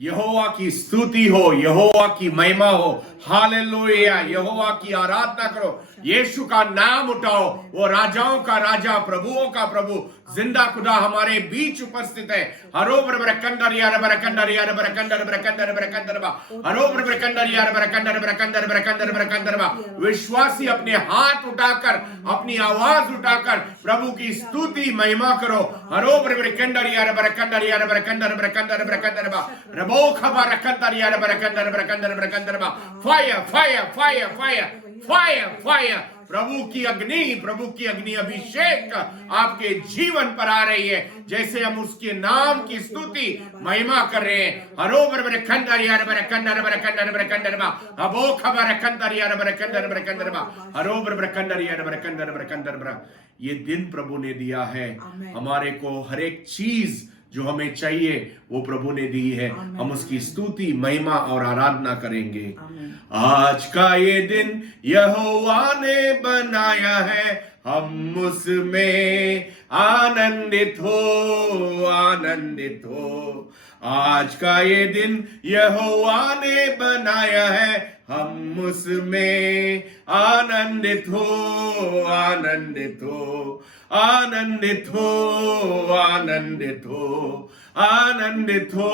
यहोवा की स्तुति हो, यहोवा की महिमा हो, हालेलुया। यहोवा की आराधना करो, यीशु का नाम उठाओ। वो राजाओं का राजा, प्रभुओं का प्रभु, जिंदा खुदा हमारे बीच उपस्थित है। हरो ब्रकंदर यार ब्रकंदर यार ब्रकंदर ब्रकंदर ब्रकंदर बा, हरो ब्रकंदर यार ब्रकंदर ब्रकंदर ब्रकंदर ब्रकंदर बा। विश्वासी अपने हाथ उठाकर, अपनी आवाज उठाकर प्रभु की स्तुति महिमा करो। हरो ब्रकंदर यार ब्रकंदर यार ब्रकंदर ब्रकंदर ब्रकंदर बा, रबो खबर रखंदर यार ब्रकंदर ब्रकंदर ब्रकंदर बा। Fire fire fire fire fire fire, प्रभु की अग्नि अभिषेक आपके जीवन पर आ रही है। जैसे हम उसके नाम की स्तुति महिमा कर रहे हैं। हरो ब्रकंदर यार ब्रकंदर ब्रकंदर ब्रकंदर बा, अबो खबर रखंदर यार ब्रकंदर ब्रकंदर बा, हरो ब्रकंदर यार ब्रकंदर ब्रकंदर बा। ये दिन प्रभु ने दिया है हमारे को, हर एक चीज जो हमें चाहिए वो प्रभु ने दी है। हम उसकी स्तुति महिमा और आराधना करेंगे। आज का ये दिन यहोवा ने बनाया है, हम उसमें आनंदित हो, आनंदित हो। आज का ये दिन यहोवा ने बनाया है, हम उसमें आनंदित हो, आनंदित हो, आनंदित हो, आनंदित हो, आनंदित हो,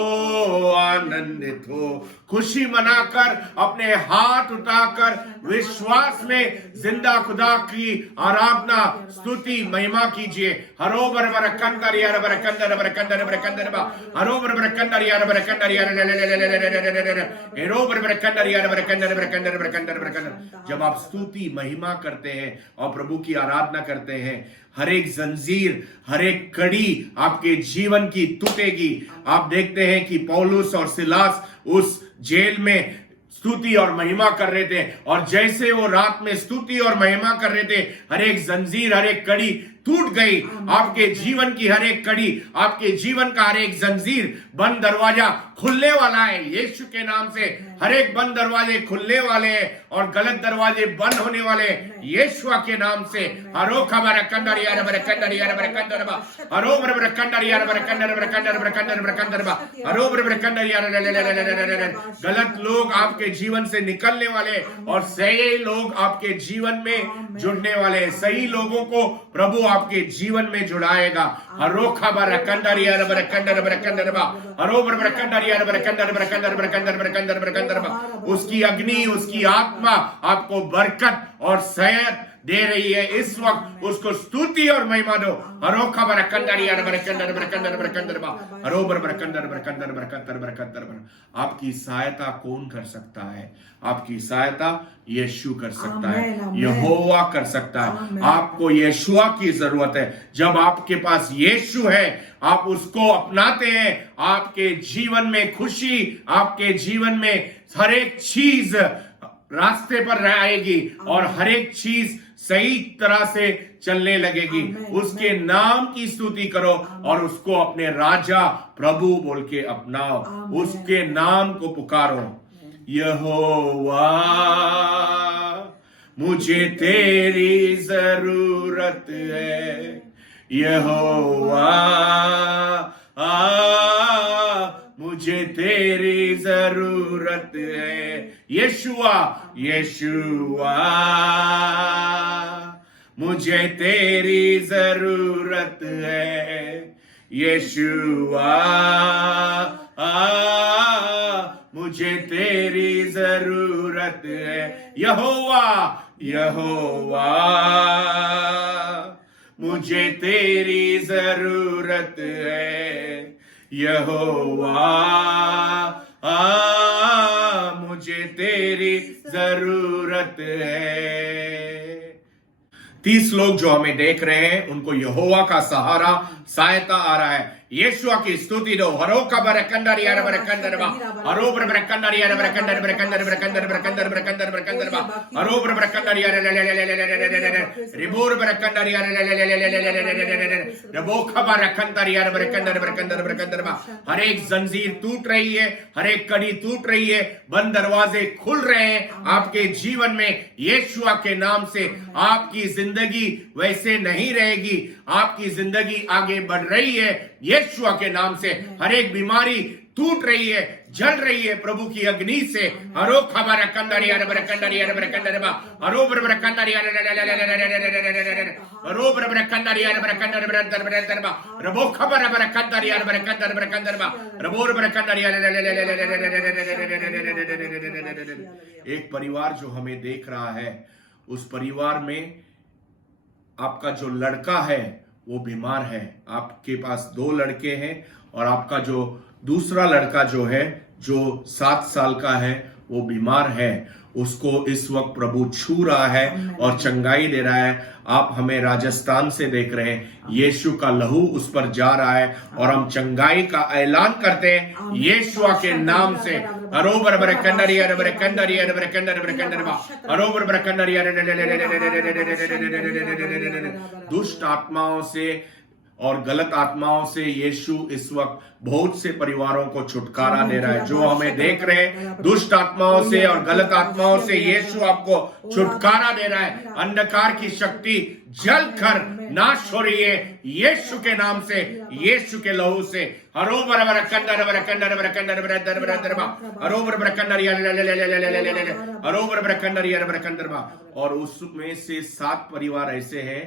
आनंदित हो। खुशी मनाकर, अपने हाथ उठाकर विश्वास में जिंदा खुदा की आराधना स्तुति महिमा कीजिए। हरो बर कंदर यार बर कंदर बर कंदर बर कंदर बा, हरो बर कंदर यार बर कंदर यार हेरो बर कंदर यार बर कंदर बर कंदर बर कंदर बर कंदर। जब आप स्तुति महिमा करते हैं और प्रभु की आराधना करते हैं, हर एक जंजीर, हर एक कड़ी आपके जीवन की टूटेगी। आप देखते हैं कि पौलुस और सिलास उस जेल में स्तुति और महिमा कर रहे थे, और जैसे वो रात में स्तुति और महिमा कर रहे थे, हर एक जंजीर, हर एक कड़ी टूट गई। आपके जीवन की हर एक कड़ी, आपके जीवन का हर एक जंजीर, बंद दरवाजा खुलने वाला है यीशु के नाम से। हर एक बंद दरवाजे खुलने वाले हैं और गलत दरवाजे बंद होने वाले हैं यीशु के नाम से। हरो खबर कंदर यार बर कंदर यार बर कंदर बा, हरो बर कंदर यार बर कंदर बर कंदर बर कंदर बर कंदर बा, हरो बर कंदर यार। गलत लोग आपके जीवन से निकलने वाले और सही लोग आपके जीवन में जुड़ने वाले। सही लोगों को प्रभु आपके जीवन में जुड़ाएगा। हरो खबर कंदर यार बर कंदर बर कंदर बा, हरो बर कंदर यार बर कंदर बर कंदर बर कंदर बर कंदर बर कंदर बा। उसकी अग्नि, उसकी आत्मा आपको बरकत और सेहत दे रही है। इस वक्त उसको स्तुति और महिमा दो। हरो खबर कंदर यार बर कंदर बर कंदर बर कंदर बा, हरो बर कंदर बर कंदर बर कंदर बर कंदर बर। आपकी सहायता कौन कर सकता है? आपकी सहायता यीशु कर सकता है, यहोवा कर सकता है। आपको यीशुआ की जरूरत है। जब आपके पास यीशु है, आप उसको अपनाते हैं, आपके जीवन में खुशी, आपके जीवन में हर एक चीज रास्ते पर आएगी और हर एक चीज सही तरह से चलने लगेगी। उसके नाम की स्तुति करो और उसको अपने राजा प्रभु बोल के अपनाओ। उसके नाम को पुकारो। यहोवा मुझे तेरी जरूरत है, यहोवा मुझे तेरी जरूरत है। यीशुआ यीशुआ मुझे तेरी जरूरत है, यीशुआ मुझे तेरी जरूरत है। यहोवा यहोवा मुझे तेरी जरूरत है, यहोवा मुझे तेरी जरूरत है। 30 लोग जो हमें देख रहे हैं उनको यहोवा का सहारा, सहायता आ रहा है। यीशुआ की स्तुति दो। हरो खबर कंदर यार बर कंदर बा, हरो बर कंदर यार बर कंदर बर कंदर बर कंदर बर कंदर बर कंदर बर कंदर बा, हरो बर कंदर यार रिबोर बर कंदर यार रबो खबर कंदर यार बर कंदर बर कंदर बर कंदर बा। हर एक जंजीर टूट रही है, हर एक कड़ी टूट रही है, बंद दरवाजे खुल रहे हैं आपके जीवन में। यीशुआ के नाम से आपकी जिंदगी जिंदगी वैसे नहीं रहेगी, आपकी जिंदगी आगे बढ़ रही है यीशु के नाम से। हर एक बीमारी टूट रही है, जल रही है प्रभु की अग्नि से। हरो खबर कंदरिया रे कंदरिया रे कंदरबा हरो बर कंदरिया रे हरो बर कंदरिया रे कंदरबा रबो खबर बर कंदरिया रे कंदरबा रबो बर कंदरिया। एक परिवार जो हमें देख रहा है, उस परिवार में आपका जो लड़का है वो बीमार है। आपके पास 2 लड़के हैं और आपका जो दूसरा लड़का जो है, जो 7 साल का है, वो बीमार है। उसको इस वक्त प्रभु छू रहा है और चंगाई दे रहा है। आप हमें राजस्थान से देख रहे हैं, यीशु का लहू उस पर जा रहा है और हम चंगाई का ऐलान करते हैं यीशु के नाम से। अरोबर बर कंदरिया रे कंदरिया रे कंदरबा अरोबर बर कंदरिया रे। दुष्ट आत्माओं से और गलत आत्माओं से यीशु इस वक्त बहुत से परिवारों को छुटकारा दे रहा है। जो हमें देख रहे हैं, दुष्ट आत्माओं से और गलत आत्माओं से यीशु आपको छुटकारा दे रहा है। अंधकार की शक्ति जल कर नाश हो रही है यीशु के नाम से, यीशु के लहू से। हरो बर बर कंदर बर कंदर बर कंदर बर दर दरबा हरो बर बर कंदर या हरो बर बर कंदर या बर कंदरबा। और उसमें से 7 परिवार ऐसे हैं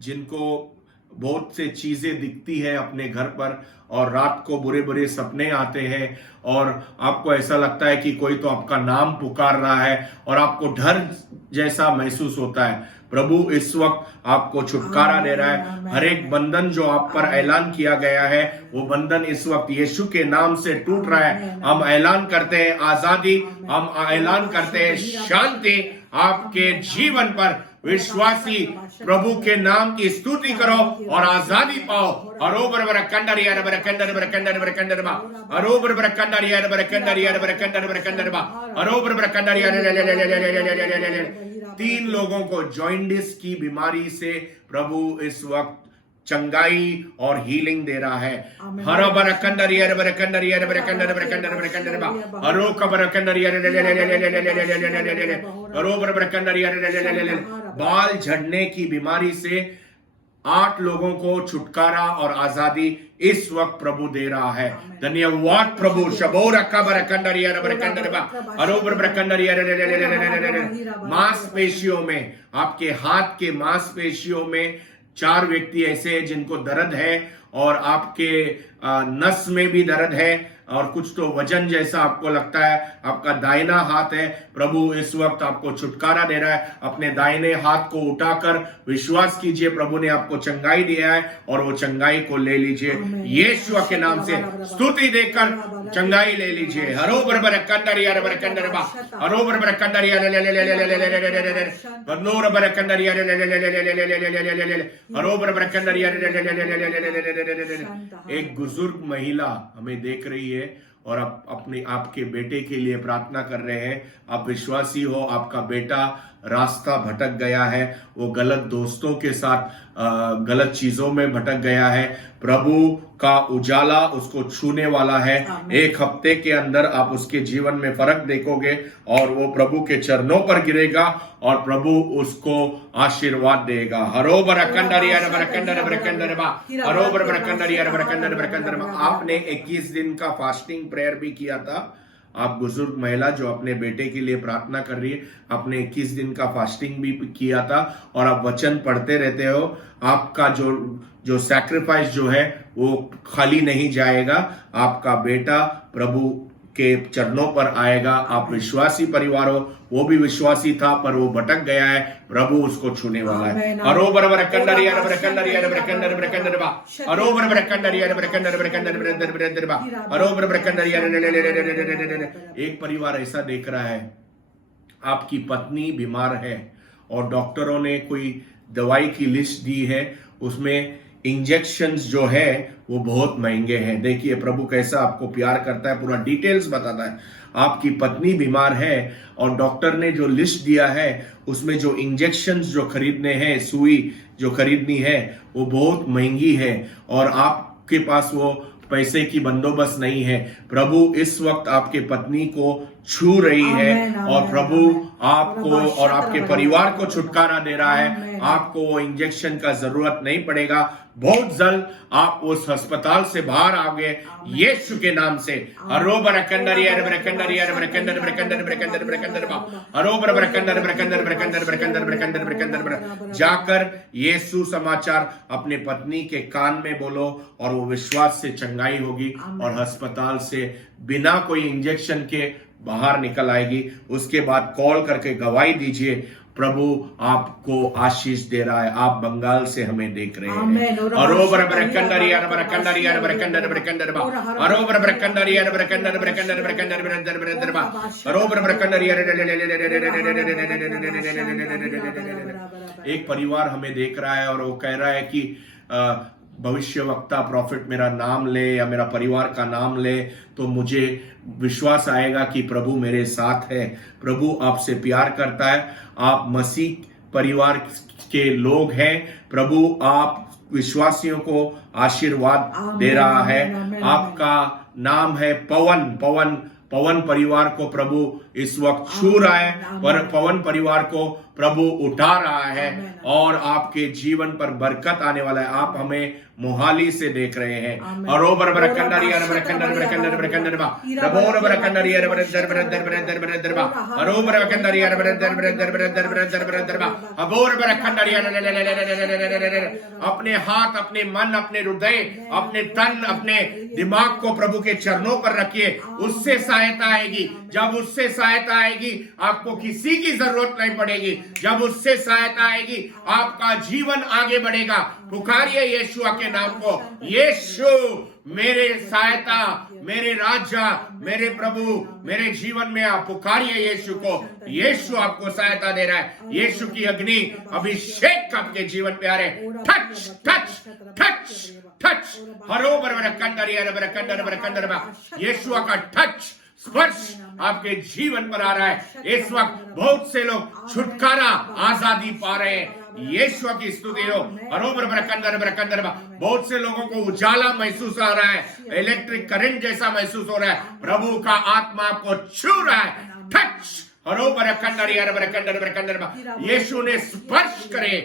जिनको बहुत से चीजें दिखती है अपने घर पर और रात को बुरे बुरे सपने आते हैं और आपको ऐसा लगता है कि कोई तो आपका नाम पुकार रहा है और आपको डर जैसा महसूस होता है। प्रभु इस वक्त आपको छुटकारा दे रहा है। हर एक बंधन जो आप पर ऐलान किया गया है, वो बंधन इस वक्त यीशु के नाम से टूट रहा है। हम ऐलान करते हैं आजादी, हम ऐलान करते हैं शांति आपके जीवन पर। विश्वासी प्रभु के नाम की स्तुति करो और आजादी पाओ। अरोबर बर कंदरिया रे कंदर बर कंदर बर कंदरबा अरोबर बर कंदरिया रे कंदरिया रे कंदर बर कंदरबा अरोबर बर कंदरिया रे। 3 लोगों को जॉइंटिस की बीमारी से प्रभु इस वक्त चंगाई और हीलिंग दे रहा है। हरो बर कंदरिया रे कंदरिया रे कंदर बर कंदर बर कंदरबा हरो कबर कंदरिया रे हरो बर कंदरिया रे। बाल झड़ने की बीमारी से 8 लोगों को छुटकारा और आजादी इस वक्त प्रभु दे रहा है। धन्यवाद प्रभु। शबोर खबर कंदरिया रे कंदरबा हरो बर कंदरिया रे। मांसपेशियों में, आपके हाथ के मांसपेशियों में 4 व्यक्ति ऐसे हैं जिनको दर्द है और आपके नस में भी दर्द है और कुछ तो वजन जैसा आपको लगता है। आपका दाहिना हाथ है, प्रभु इस वक्त आपको छुटकारा दे रहा है। अपने दाहिने हाथ को उठाकर विश्वास कीजिए, प्रभु ने आपको चंगाई दिया है और वो चंगाई को ले लीजिए यीशु के नाम से। स्तुति देकर चंगाई ले लीजिए। हरो बर कंदरिया रे कंदरबा हरो बर कंदरिया बनोर बर कंदरिया हरो बर कंदरिया। एक बुजुर्ग महिला हमें देख रही है और आप अपने आपके बेटे के लिए प्रार्थना कर रहे हैं। आप विश्वासी हो, आपका बेटा रास्ता भटक गया है, वो गलत दोस्तों के साथ गलत चीजों में भटक गया है। प्रभु का उजाला उसको छूने वाला है। 1 हफ्ते के अंदर आप उसके जीवन में फर्क देखोगे और वो प्रभु के चरणों पर गिरेगा और प्रभु उसको आशीर्वाद देगा। हरो बर कंदरिया रे कंदरबा हरो बर कंदरिया रे कंदरबा। आपने 21 दिन का फास्टिंग प्रेयर भी किया था। आप बुजुर्ग महिला जो अपने बेटे के लिए प्रार्थना कर रही है, आपने 21 दिन का फास्टिंग भी किया था और आप वचन पढ़ते रहते हो। आपका जो सैक्रिफाइस जो है वो खाली नहीं जाएगा। आपका बेटा प्रभु के चरणों पर आएगा। आप विश्वासी परिवार हो, वो भी विश्वासी था पर वो भटक गया है, प्रभु उसको छूने वाला है। हरो बर कंदरिया रे कंदरिया रे कंदरबा हरो बर कंदरिया रे कंदरबा हरो बर कंदरिया रे। एक परिवार ऐसा देख रहा है, आपकी पत्नी बीमार है और डॉक्टरों ने कोई दवाई की लिस्ट दी है, उसमें इंजेक्शंस जो है वो बहुत महंगे हैं। देखिए प्रभु कैसा आपको प्यार करता है, पूरा डिटेल्स बताता है। आपकी पत्नी बीमार है और डॉक्टर ने जो लिस्ट दिया है उसमें जो इंजेक्शंस जो खरीदने हैं, सुई जो खरीदनी है वो बहुत महंगी है और आपके पास वो पैसे की बंदोबस्त नहीं है। प्रभु इस वक्त आपके पत्नी को छू रही है और प्रभु आपको और आपके परिवार को छुटकारा दे रहा है। आपको वो इंजेक्शन का जरूरत नहीं पड़ेगा। बहुत जल्द आप उस अस्पताल से बाहर आओगे यीशु के नाम से। जाकर यीशु समाचार अपने पत्नी के कान में बोलो और वो विश्वास से चंगाई होगी और अस्पताल से बिना कोई इंजेक्शन के बाहर निकल आएगी। उसके बाद कॉल करके गवाही दीजिए, प्रभु आपको आशीष दे रहा है। आप बंगाल से हमें देख रहे हैं। एक परिवार हमें देख रहा है और वो कह रहा है कि भविष्य वक्ता प्रॉफिट मेरा नाम ले या मेरा परिवार का नाम ले तो मुझे विश्वास आएगा कि प्रभु मेरे साथ है। प्रभु आपसे प्यार करता है, आप मसीह परिवार के लोग हैं। प्रभु आप विश्वासियों को आशीर्वाद दे रहा है। आपका नाम है पवन परिवार को प्रभु इस वक्त छू रहा है, पर पवन परिवार को प्रभु उठा रहा है और आपके जीवन पर बरकत आने वाला है। आप हमें मोहाली से देख रहे हैं। अपने हाथ, अपने मन, अपने हृदय, अपने तन, अपने दिमाग को प्रभु के चरणों पर रखिए। उससे सहायता आएगी। जब उससे सहायता आएगी आपको किसी की जरूरत नहीं पड़ेगी। जब उससे सहायता आएगी आपका जीवन आगे बढ़ेगा। पुकारिए यीशु के नाम को। यीशु मेरे सहायता, मेरे राजा, मेरे प्रभु, मेरे जीवन में आप पुकारिए यीशु को। यीशु आपको सहायता दे रहा है। यीशु की अग्नि अभिषेक आपके जीवन पे आ रहे। Touch touch touch touch. Yeshu का टच, स्पर्श आपके जीवन पर आ रहा है। इस वक्त बहुत से लोग छुटकारा, आजादी पा रहे हैं। यीशु की स्तुति हो। बहुत से लोगों को उजाला महसूस आ रहा है, इलेक्ट्रिक करंट जैसा महसूस हो रहा है। प्रभु का आत्मा आपको छू रहा है। टच। यीशु ने स्पर्श करे।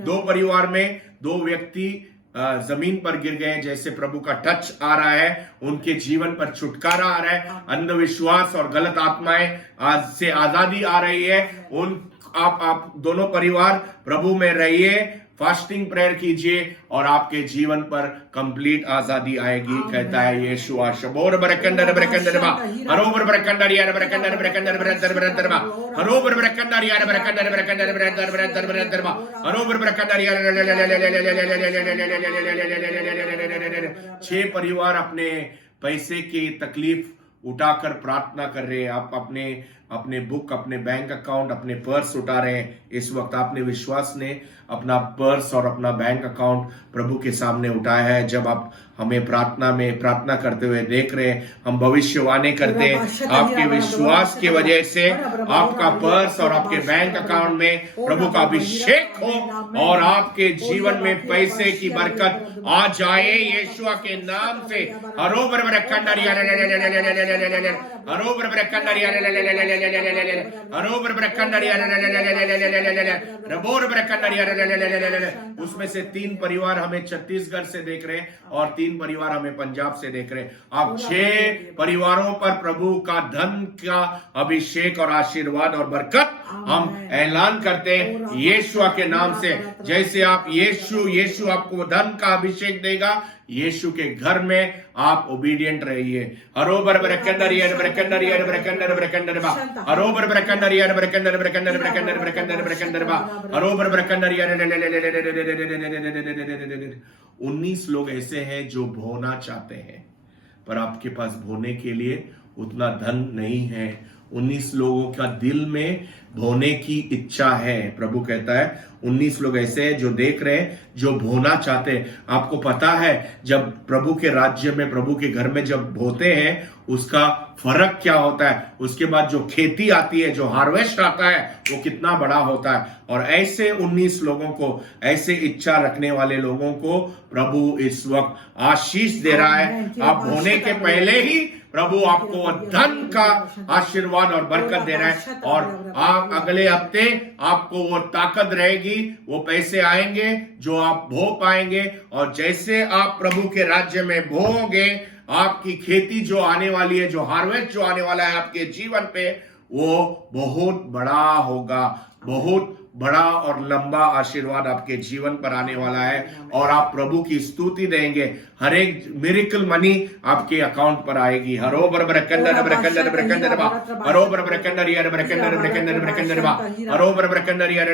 दो परिवार में दो व्यक्ति जमीन पर गिर गए। जैसे प्रभु का टच आ रहा है, उनके जीवन पर छुटकारा आ रहा है। अंधविश्वास और गलत आत्माएं आज से आजादी आ रही है। आप दोनों परिवार प्रभु में रहिए, फास्टिंग प्रेयर कीजिए और आपके जीवन पर कंप्लीट आजादी आएगी, कहता है यीशु। आशबोर बरकंडर बरकंडर बा हरोबर बरकंडर यार बरकंडर बरकंडर बरकंडर बरकंडर बा हरोबर बरकंडर यार बरकंडर बरकंडर बरकंडर बरकंडर बरकंडर बा हरोबर बरकंडर यार। 6 परिवार अपने पैसे की तकलीफ उठाकर प्रार्थना कर रहे हैं। आप अपने बुक, अपने बैंक अकाउंट, अपने पर्स उठा रहे हैं। इस वक्त आपने विश्वास ने अपना पर्स और अपना बैंक अकाउंट प्रभु के सामने उठाया है। जब आप हमें प्रार्थना करते हुए देख रहे हैं, हम भविष्यवाणी करते हैं आपके विश्वास की वजह से आपका पर्स और आपके बैंक अकाउंट में प्रभु का अभिषेक हो और आपके जीवन में पैसे की बरकत आ जाए यीशु के नाम से। हरोबर बरकंडर हरोबर बरकंडर हरोबर बरकंडर रबोर बरकंडर। उसमें से 3 परिवार हमें छत्तीसगढ़ से देख रहे हैं और 3 परिवार हमें पंजाब से देख रहे हैं। आप 6 परिवारों पर प्रभु का धन का अभिषेक और आशीर्वाद और बरकत हम ऐलान करते हैं यीशु के नाम से। जैसे आप यीशु आपको धन का अभिषेक देगा, यीशु के घर में आप ओबीडियंट रहिए। हरोबर बरकंडर यार बरकंडर यार बरकंडर बरकंडर बा हरोबर बरकंडर यार बरकंडर बरकंडर बरकंडर बरकंडर बरकंडर बा हरोबर बरकंडर यार। 19 लोग ऐसे हैं जो भोना चाहते हैं पर आपके पास भोने के लिए उतना धन नहीं है। 19 लोगों का दिल में भोने की इच्छा है। प्रभु कहता है 19 लोग ऐसे हैं जो देख रहे हैं, जो भोना चाहते हैं। आपको पता है जब प्रभु के राज्य में, प्रभु के घर में जब बोते हैं उसका फर्क क्या होता है, उसके बाद जो खेती आती है, जो हार्वेस्ट आता है वो कितना बड़ा होता है। और ऐसे 19 लोगों को, ऐसे इच्छा रखने वाले लोगों को प्रभु इस वक्त आशीष दे रहा है। आप होने के पहले ही प्रभु आपको धन का आशीर्वाद और बरकत दे रहा है, और आप अगले हफ्ते आपको वो ताकत रहेगी, वो पैसे आएंगे जो आप भो पाएंगे। और जैसे आप प्रभु के राज्य में भोगे, आपकी खेती जो आने वाली है, जो हार्वेस्ट जो आने वाला है आपके जीवन पे, वो बहुत बड़ा होगा। बहुत बड़ा और लंबा आशीर्वाद आपके जीवन पर आने वाला है, और आप प्रभु की स्तुति देंगे। हर एक मिरेकल मनी आपके अकाउंट पर आएगी। हरो बरबर कंदर बरकंदर बरकंदर बा, हरो बरबर कंदर यार बरकंदर बरकंदर बरकंदर बा, हरो बरबर कंदर यार।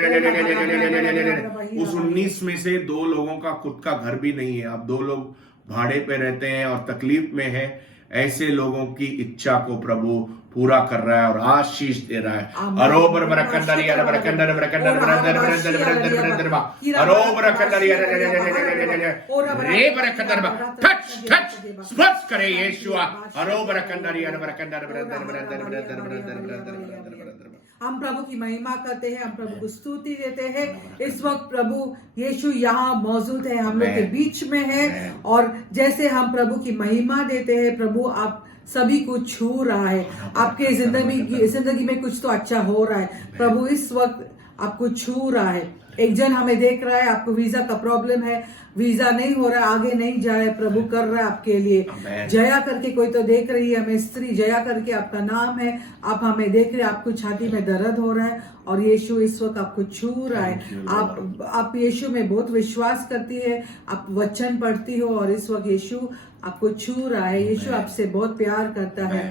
उस 19 में से 2 लोगों का खुद का घर भी नहीं है। अब 2 लोग भाड़े पे रहते हैं और तकलीफ में है। ऐसे लोगों की इच्छा को प्रभु पूरा कर रहा है और आशीष दे रहा है। अरोबर बरकंदर यार बरकंदर बरकंदर बरकंदर बरकंदर बरकंदर बरकंदर बा, अरोबर बरकंदर यार रे बरकंदर बा, टच टच स्पर्श करे यीशु। अरोबर बरकंदर यार बरकंदर बरकंदर बरकंदर बरकंदर बरकंदर बरकंदर। हम प्रभु की महिमा करते हैं, हम प्रभु को स्तुति देते हैं। इस वक्त प्रभु यीशु यहाँ मौजूद है, हम लोग के बीच में है, और जैसे हम प्रभु की महिमा देते हैं, प्रभु आप सभी को छू रहा है। आपके जिंदगी में कुछ तो अच्छा हो रहा है। प्रभु इस वक्त आपको छू रहा है। एक जन हमें देख रहा है, आपको वीजा का प्रॉब्लम है, वीजा नहीं हो रहा है, आगे नहीं जा रहा है, प्रभु कर रहा है आपके लिए। जया करके कोई तो देख रही है हमें, स्त्री जया करके आपका नाम है, आप हमें देख रहे हैं, आपको छाती में दर्द हो रहा है, और यीशु इस वक्त आपको छू रहा है। आप यीशु में बहुत विश्वास करती है, आप वचन पढ़ती हो, और इस वक्त यीशु आपको छू रहा है। यीशु आपसे बहुत प्यार करता है।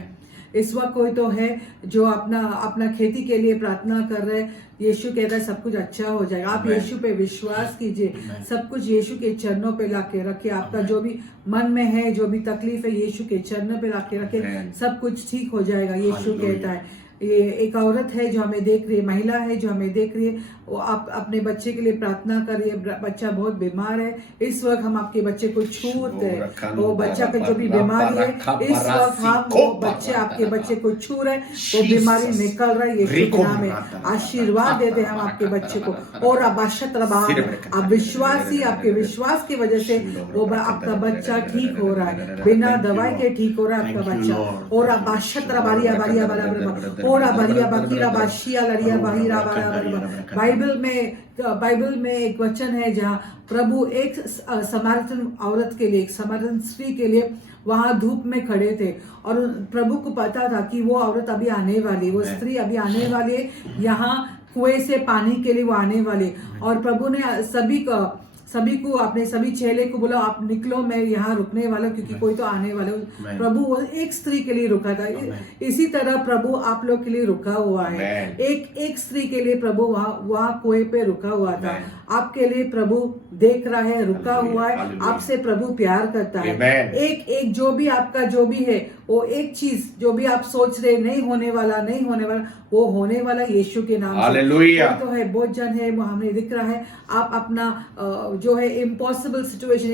इस वक्त कोई तो है जो अपना खेती के लिए प्रार्थना कर रहे हैं। यीशु कहता है सब कुछ अच्छा हो जाएगा। आप यीशु पे विश्वास कीजिए, सब कुछ यीशु के चरणों पे लाके रखिए। आपका जो भी मन में है, जो भी तकलीफ है, यीशु के चरणों पे लाके रखिए, सब कुछ ठीक हो जाएगा। यीशु कहता है। ये एक औरत है जो हमें देख रही है, महिला है जो हमें देख रही है, वो आप अपने बच्चे के लिए प्रार्थना करिए। बच्चा बहुत बीमार है, इस वक्त हम आपके बच्चे को छूते हैं। वो बच्चा का जो भी बीमारी है, इस वक्त हम वो आपके बच्चे को छू रहे, वो बीमारी निकल रहा है यीशु के नाम में। आशीर्वाद देते हैं हम आपके बच्चे को, और आप विश्वासी, आपके विश्वास की वजह से वो आपका बच्चा ठीक हो रहा है, बिना दवाई के ठीक हो रहा है आपका बच्चा। और आप बाइबल में एक वचन है जहाँ प्रभु एक समारितन औरत के लिए, एक समारितन स्त्री के लिए वहां धूप में खड़े थे, और प्रभु को पता था कि वो औरत अभी आने वाली, वो स्त्री अभी आने वाली है, यहाँ कुएं से पानी के लिए वो आने वाली। और प्रभु ने सभी को अपने सभी चेले को बोला, आप निकलो, मैं यहाँ रुकने वाला हूँ, क्योंकि कोई तो आने वाला हूँ। प्रभु एक स्त्री के लिए रुका था, इसी तरह प्रभु आप लोग के लिए रुका हुआ है। एक स्त्री के लिए प्रभु वहाँ कुएं पे रुका हुआ था। आपके लिए प्रभु देख रहा है, रुका हुआ है, आपसे प्रभु प्यार करता है। एक जो भी आपका जो भी है, वो एक चीज जो भी आप सोच रहे नहीं होने वाला, वो होने वाला यीशु के नाम से। तो है बहुत जन है, वो हमें दिख रहा है। आप अपना जो है इम्पॉसिबल सिचुएशन,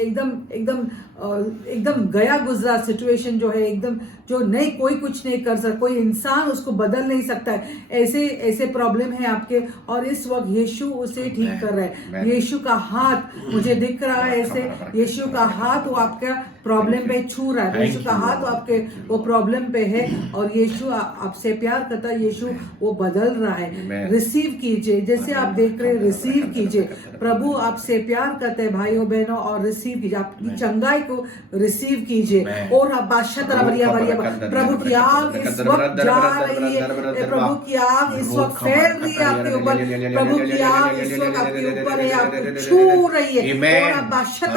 एकदम गया गुजरा सिचुएशन जो है, एकदम जो नहीं, कोई कुछ नहीं कर सकता, कोई इंसान उसको बदल नहीं सकता है, ऐसे प्रॉब्लम है आपके, और इस वक्त यीशु उसे ठीक कर रहा है। यीशु का हाथ मुझे दिख रहा है ऐसे, यीशु का हाथ वो आपका प्रॉब्लम पे छू रहा है, यीशु का हाथ आपके वो प्रॉब्लम पे है, और यीशु आपसे प्यार करता है, यीशु वो बदल रहा है। रिसीव कीजिए, जैसे आप देख रहे हैं, रिसीव कीजिए। प्रभु आपसे प्यार करते हैं भाइयों बहनों, और रिसीव कीजिए, आपकी चंगाई को रिसीव कीजिए। और आप बादशाह प्रभु की आग इस वक्त जा रही है, प्रभु की आग इस वक्त फैल रही है आपके ऊपर, प्रभु की आग इस वक्त आपके ऊपर है, आपको छू रही है। और आप बादशाह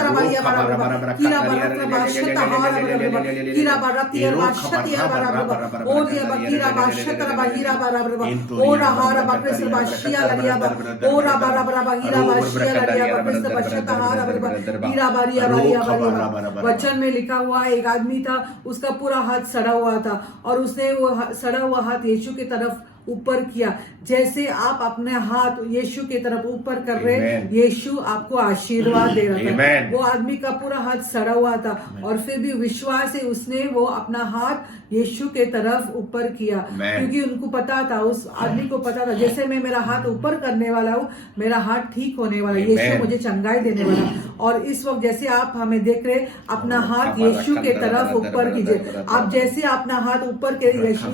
वचन में लिखा हुआ एक आदमी था, उसका पूरा हाथ सड़ा हुआ था, और उसने वो सड़ा हुआ हाथ यीशु की तरफ ऊपर किया। जैसे आप अपने हाथ यीशु की तरफ ऊपर कर रहे, Amen. यीशु आपको आशीर्वाद दे रहा था। Amen. वो आदमी का पूरा हाथ सड़ा हुआ था और फिर भी विश्वास से उसने वो अपना हाथ यीशु के तरफ ऊपर किया, Amen. क्योंकि उनको पता था, उस आदमी को पता था, जैसे मैं मेरा हाथ ऊपर करने वाला हूँ मेरा हाथ ठीक होने वाला, Amen. यीशु मुझे चंगाई देने वाला। और इस वक्त जैसे आप हमें देख रहे, अपना हाथ यीशु के तरफ ऊपर कीजिए। आप जैसे अपना हाथ ऊपर के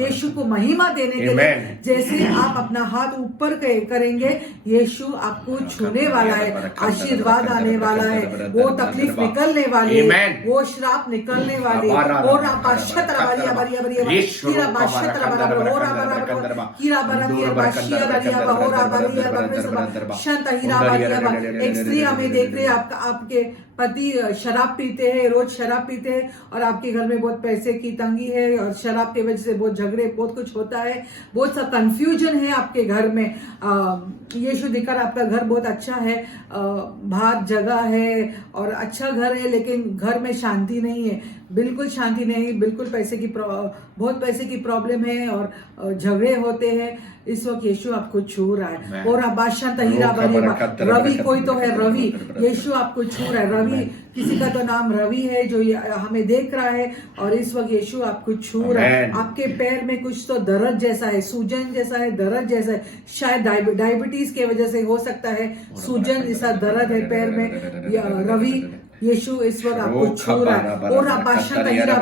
यीशु को महिमा देने के लिए Amen. जैसे आप अपना हाथ ऊपर करेंगे, यीशु आपको छूने वाला है, आशीर्वाद आने वाला है, वो तकलीफ निकलने वाली है, Amen. वो श्राप निकलने वाली है। और एक स्त्री हमें देख रहे, आपके पति शराब पीते हैं, रोज शराब पीते हैं और आपके घर में बहुत पैसे की तंगी है और शराब की वजह से बहुत झगड़े, बहुत कुछ होता है, बहुत सा कंफ्यूजन है आपके घर में। यीशु दिखकर आपका घर बहुत अच्छा है, बाहर जगह है और अच्छा घर है, लेकिन घर में शांति नहीं है, बिल्कुल शांति नहीं, बिल्कुल बहुत पैसे की प्रॉब्लम है और झगड़े होते हैं। इस वक्त यीशु आपको छू रहा है। और आप बादशाह तहीरा रवि, कोई तो है रवि, यीशु आपको छू रहा है। रवि, किसी का तो नाम रवि है जो हमें देख रहा है और इस वक्त यीशु आपको छू रहा है। आपके पैर में कुछ तो दर्द जैसा है, सूजन जैसा है, दर्द जैसा है, शायद डायबिटीज की वजह से हो सकता है, सूजन जैसा दर्द है पैर में। रवि, यीशु इस वक्त आपको छू रहा है। और आप बादशाह तहीरा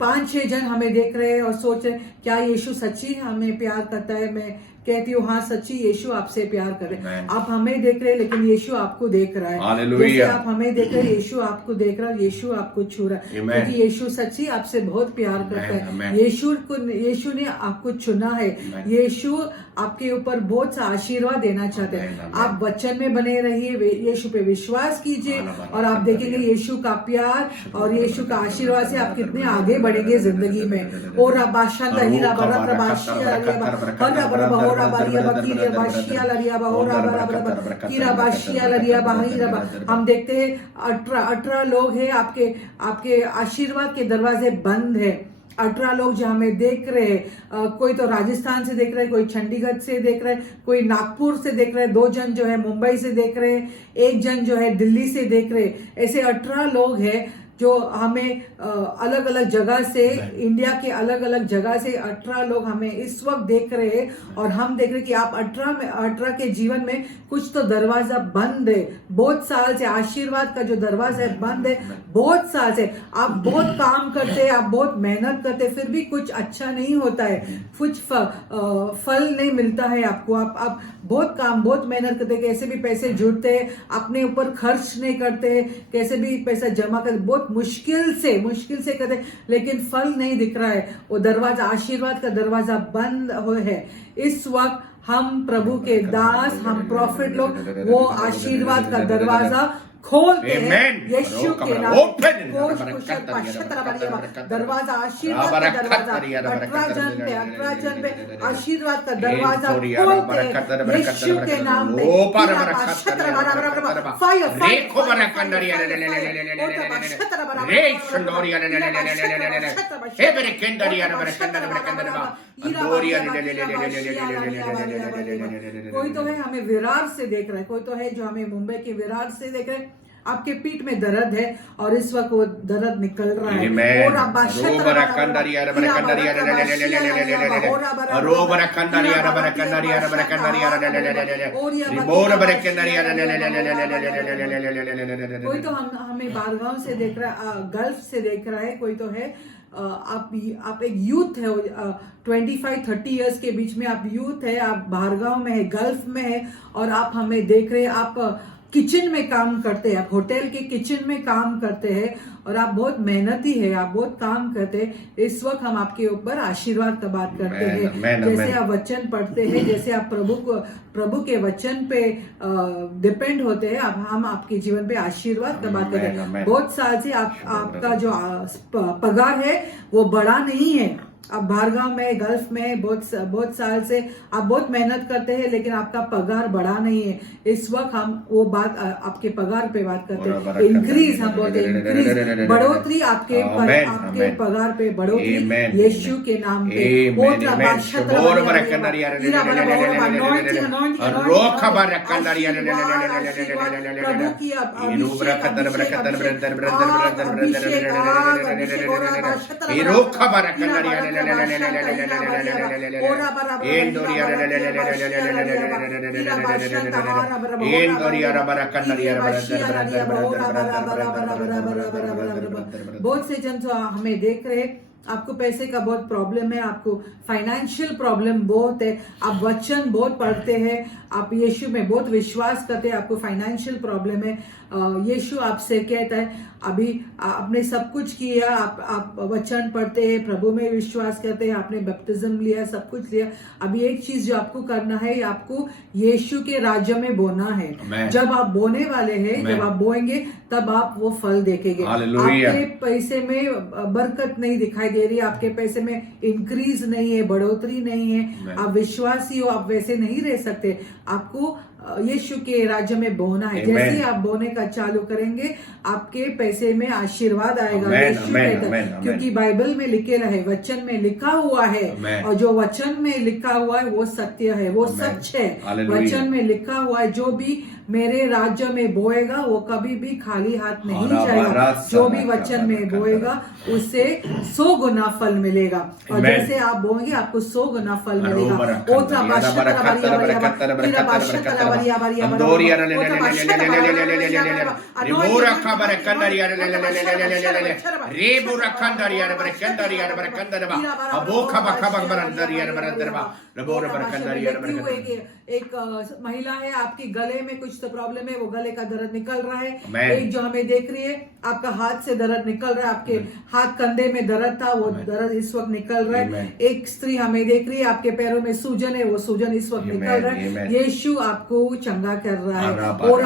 पांच छह जन हमें देख रहे हैं और सोच रहे क्या यीशु सच्ची हमें प्यार करता है। मैं कहती हूँ हाँ, सच्ची यीशु आपसे प्यार करे। आप हमें देख रहे हैं लेकिन यीशु आपको देख रहा है। जैसे आप हमें देख रहे हैं, यीशु आपको देख रहा है, यीशु आपको छू रहा है, क्योंकि यीशु सच्ची आपसे बहुत प्यार करता है। यीशु ने आपको चुना है। यीशु आपके ऊपर बहुत सा आशीर्वाद देना चाहते हैं। आप वचन में बने रहिए, यीशु पे विश्वास कीजिए और आप देखेंगे यीशु का प्यार और यीशु का आशीर्वाद से आप कितने आगे बढ़ेंगे जिंदगी में। और आप बादशाह हम देखते हैं 18 लोग हैं, आपके आशीर्वाद के दरवाजे बंद है। 18 लोग जो हमें देख रहे हैं, कोई तो राजस्थान से देख रहे हैं, कोई चंडीगढ़ से देख रहे हैं, कोई नागपुर से देख रहे हैं, 2 जन जो है मुंबई से देख रहे हैं, 1 जन जो है दिल्ली से देख रहे हैं। ऐसे 18 लोग हैं जो हमें अलग अलग जगह से, इंडिया के अलग अलग जगह से 18 लोग हमें इस वक्त देख रहे हैं और हम देख रहे हैं कि आप 18 के जीवन में कुछ तो दरवाजा बंद है। बहुत साल से आशीर्वाद का जो दरवाजा है बंद है, बहुत साल से आप बहुत काम करते हैं, आप बहुत मेहनत करते हैं, फिर भी कुछ अच्छा नहीं होता है, कुछ फल नहीं मिलता है आपको। आप बहुत काम, बहुत मेहनत करते, कैसे भी पैसे जुड़ते, अपने ऊपर खर्च नहीं करते, कैसे भी पैसा जमा करते, बहुत मुश्किल से करते, लेकिन फल नहीं दिख रहा है। वो दरवाजा, आशीर्वाद का दरवाजा बंद है। इस वक्त हम प्रभु के दास, हम प्रॉफिट लोग वो आशीर्वाद का दरवाजा खोलते हैं यीशु के नाम। दरवाजा, आशीर्वाद का दरवाजा, 18 जन पे आशीर्वाद का दरवाजा खोलते हैं यीशु के नाम पे। कोई तो है हमें विरार से देख रहा है, कोई तो है जो हमें मुंबई के विरार से देख रहे हैं। आपके पीठ में दर्द है और इस वक्त वो दर्द निकल रहा है। और आप कोई तो हमें बारगांव से देख रहा है, गल्फ से देख रहा है, कोई तो है आप एक यूथ है, 25-30 इयर्स के बीच में आप यूथ है, आप बाहरगांव में है, गल्फ में है और आप हमें देख रहे हैं। आप किचन में काम करते हैं, आप होटल के किचन में काम करते हैं और आप बहुत मेहनती है, आप बहुत काम करते हैं। इस वक्त हम आपके ऊपर आशीर्वाद का बात करते हैं। जैसे आप वचन पढ़ते हैं, जैसे आप प्रभु के वचन पे डिपेंड होते हैं, अब हम आपके जीवन पे आशीर्वाद का बात करते हैं। बहुत साल से आपका जो पगार है वो बड़ा नहीं है, आप बाहरगांव में, गल्फ में बहुत साल से आप बहुत मेहनत करते हैं, लेकिन आपका पगार बढ़ा नहीं है। इस वक्त हम वो बात आपके पगार पे बात करते हैं। इंक्रीज हम बोलते हैं, इंक्रीज, बढ़ोतरी आपके पगार पे बढ़ोतरी यीशु के नाम पे। प्रभु की बहुत से जन जो हमें देख रहे, आपको पैसे का बहुत प्रॉब्लम है, आपको फाइनेंशियल प्रॉब्लम बहुत है, आप वचन बहुत पढ़ते हैं, आप यीशु में बहुत विश्वास करते हैं, आपको फाइनेंशियल प्रॉब्लम है। यीशु आपसे कहता है अभी आपने सब कुछ किया, आप वचन पढ़ते हैं, प्रभु में विश्वास करते हैं, आपने बपतिस्म लिया, सब कुछ लिया, अभी एक चीज जो आपको करना है, आपको यीशु के राज्य में बोना है। जब आप बोने वाले हैं, जब आप बोएंगे तब आप वो फल देखेंगे। आपके पैसे में बरकत नहीं दिखाई दे रही, आपके पैसे में इंक्रीज नहीं है, बढ़ोतरी नहीं है, आप विश्वासी हो, आप वैसे नहीं रह सकते। आपको यीशु के राज्य में बोना है। जैसे ही आप बोने का चालू करेंगे, आपके पैसे में आशीर्वाद आएगा। यीशु कहता है, क्योंकि बाइबल में लिखे रहे, वचन में लिखा हुआ है, और जो वचन में लिखा हुआ है वो सत्य है, वो सच है। वचन में लिखा हुआ है, जो भी मेरे राज्य में बोएगा वो कभी भी खाली हाथ नहीं जाएगा। जो भी वचन में बोएगा उससे 100 गुना फल मिलेगा, और जैसे आप बोएंगे आपको 100 गुना फल मिलेगा। एक महिला है, आपके गले में कुछ तो प्रॉब्लम है, वो गले का दर्द निकल रहा है। एक जो हमें देख रही है, आपका हाथ से दर्द निकल रहा है, आपके हाथ कंधे में दर्द था, वो दर्द इस वक्त निकल रहा है। एक स्त्री हमें देख रही है, आपके पैरों में सूजन है, वो सूजन इस वक्त निकल रहा है। यीशु आपको चंगा कर रहा है। और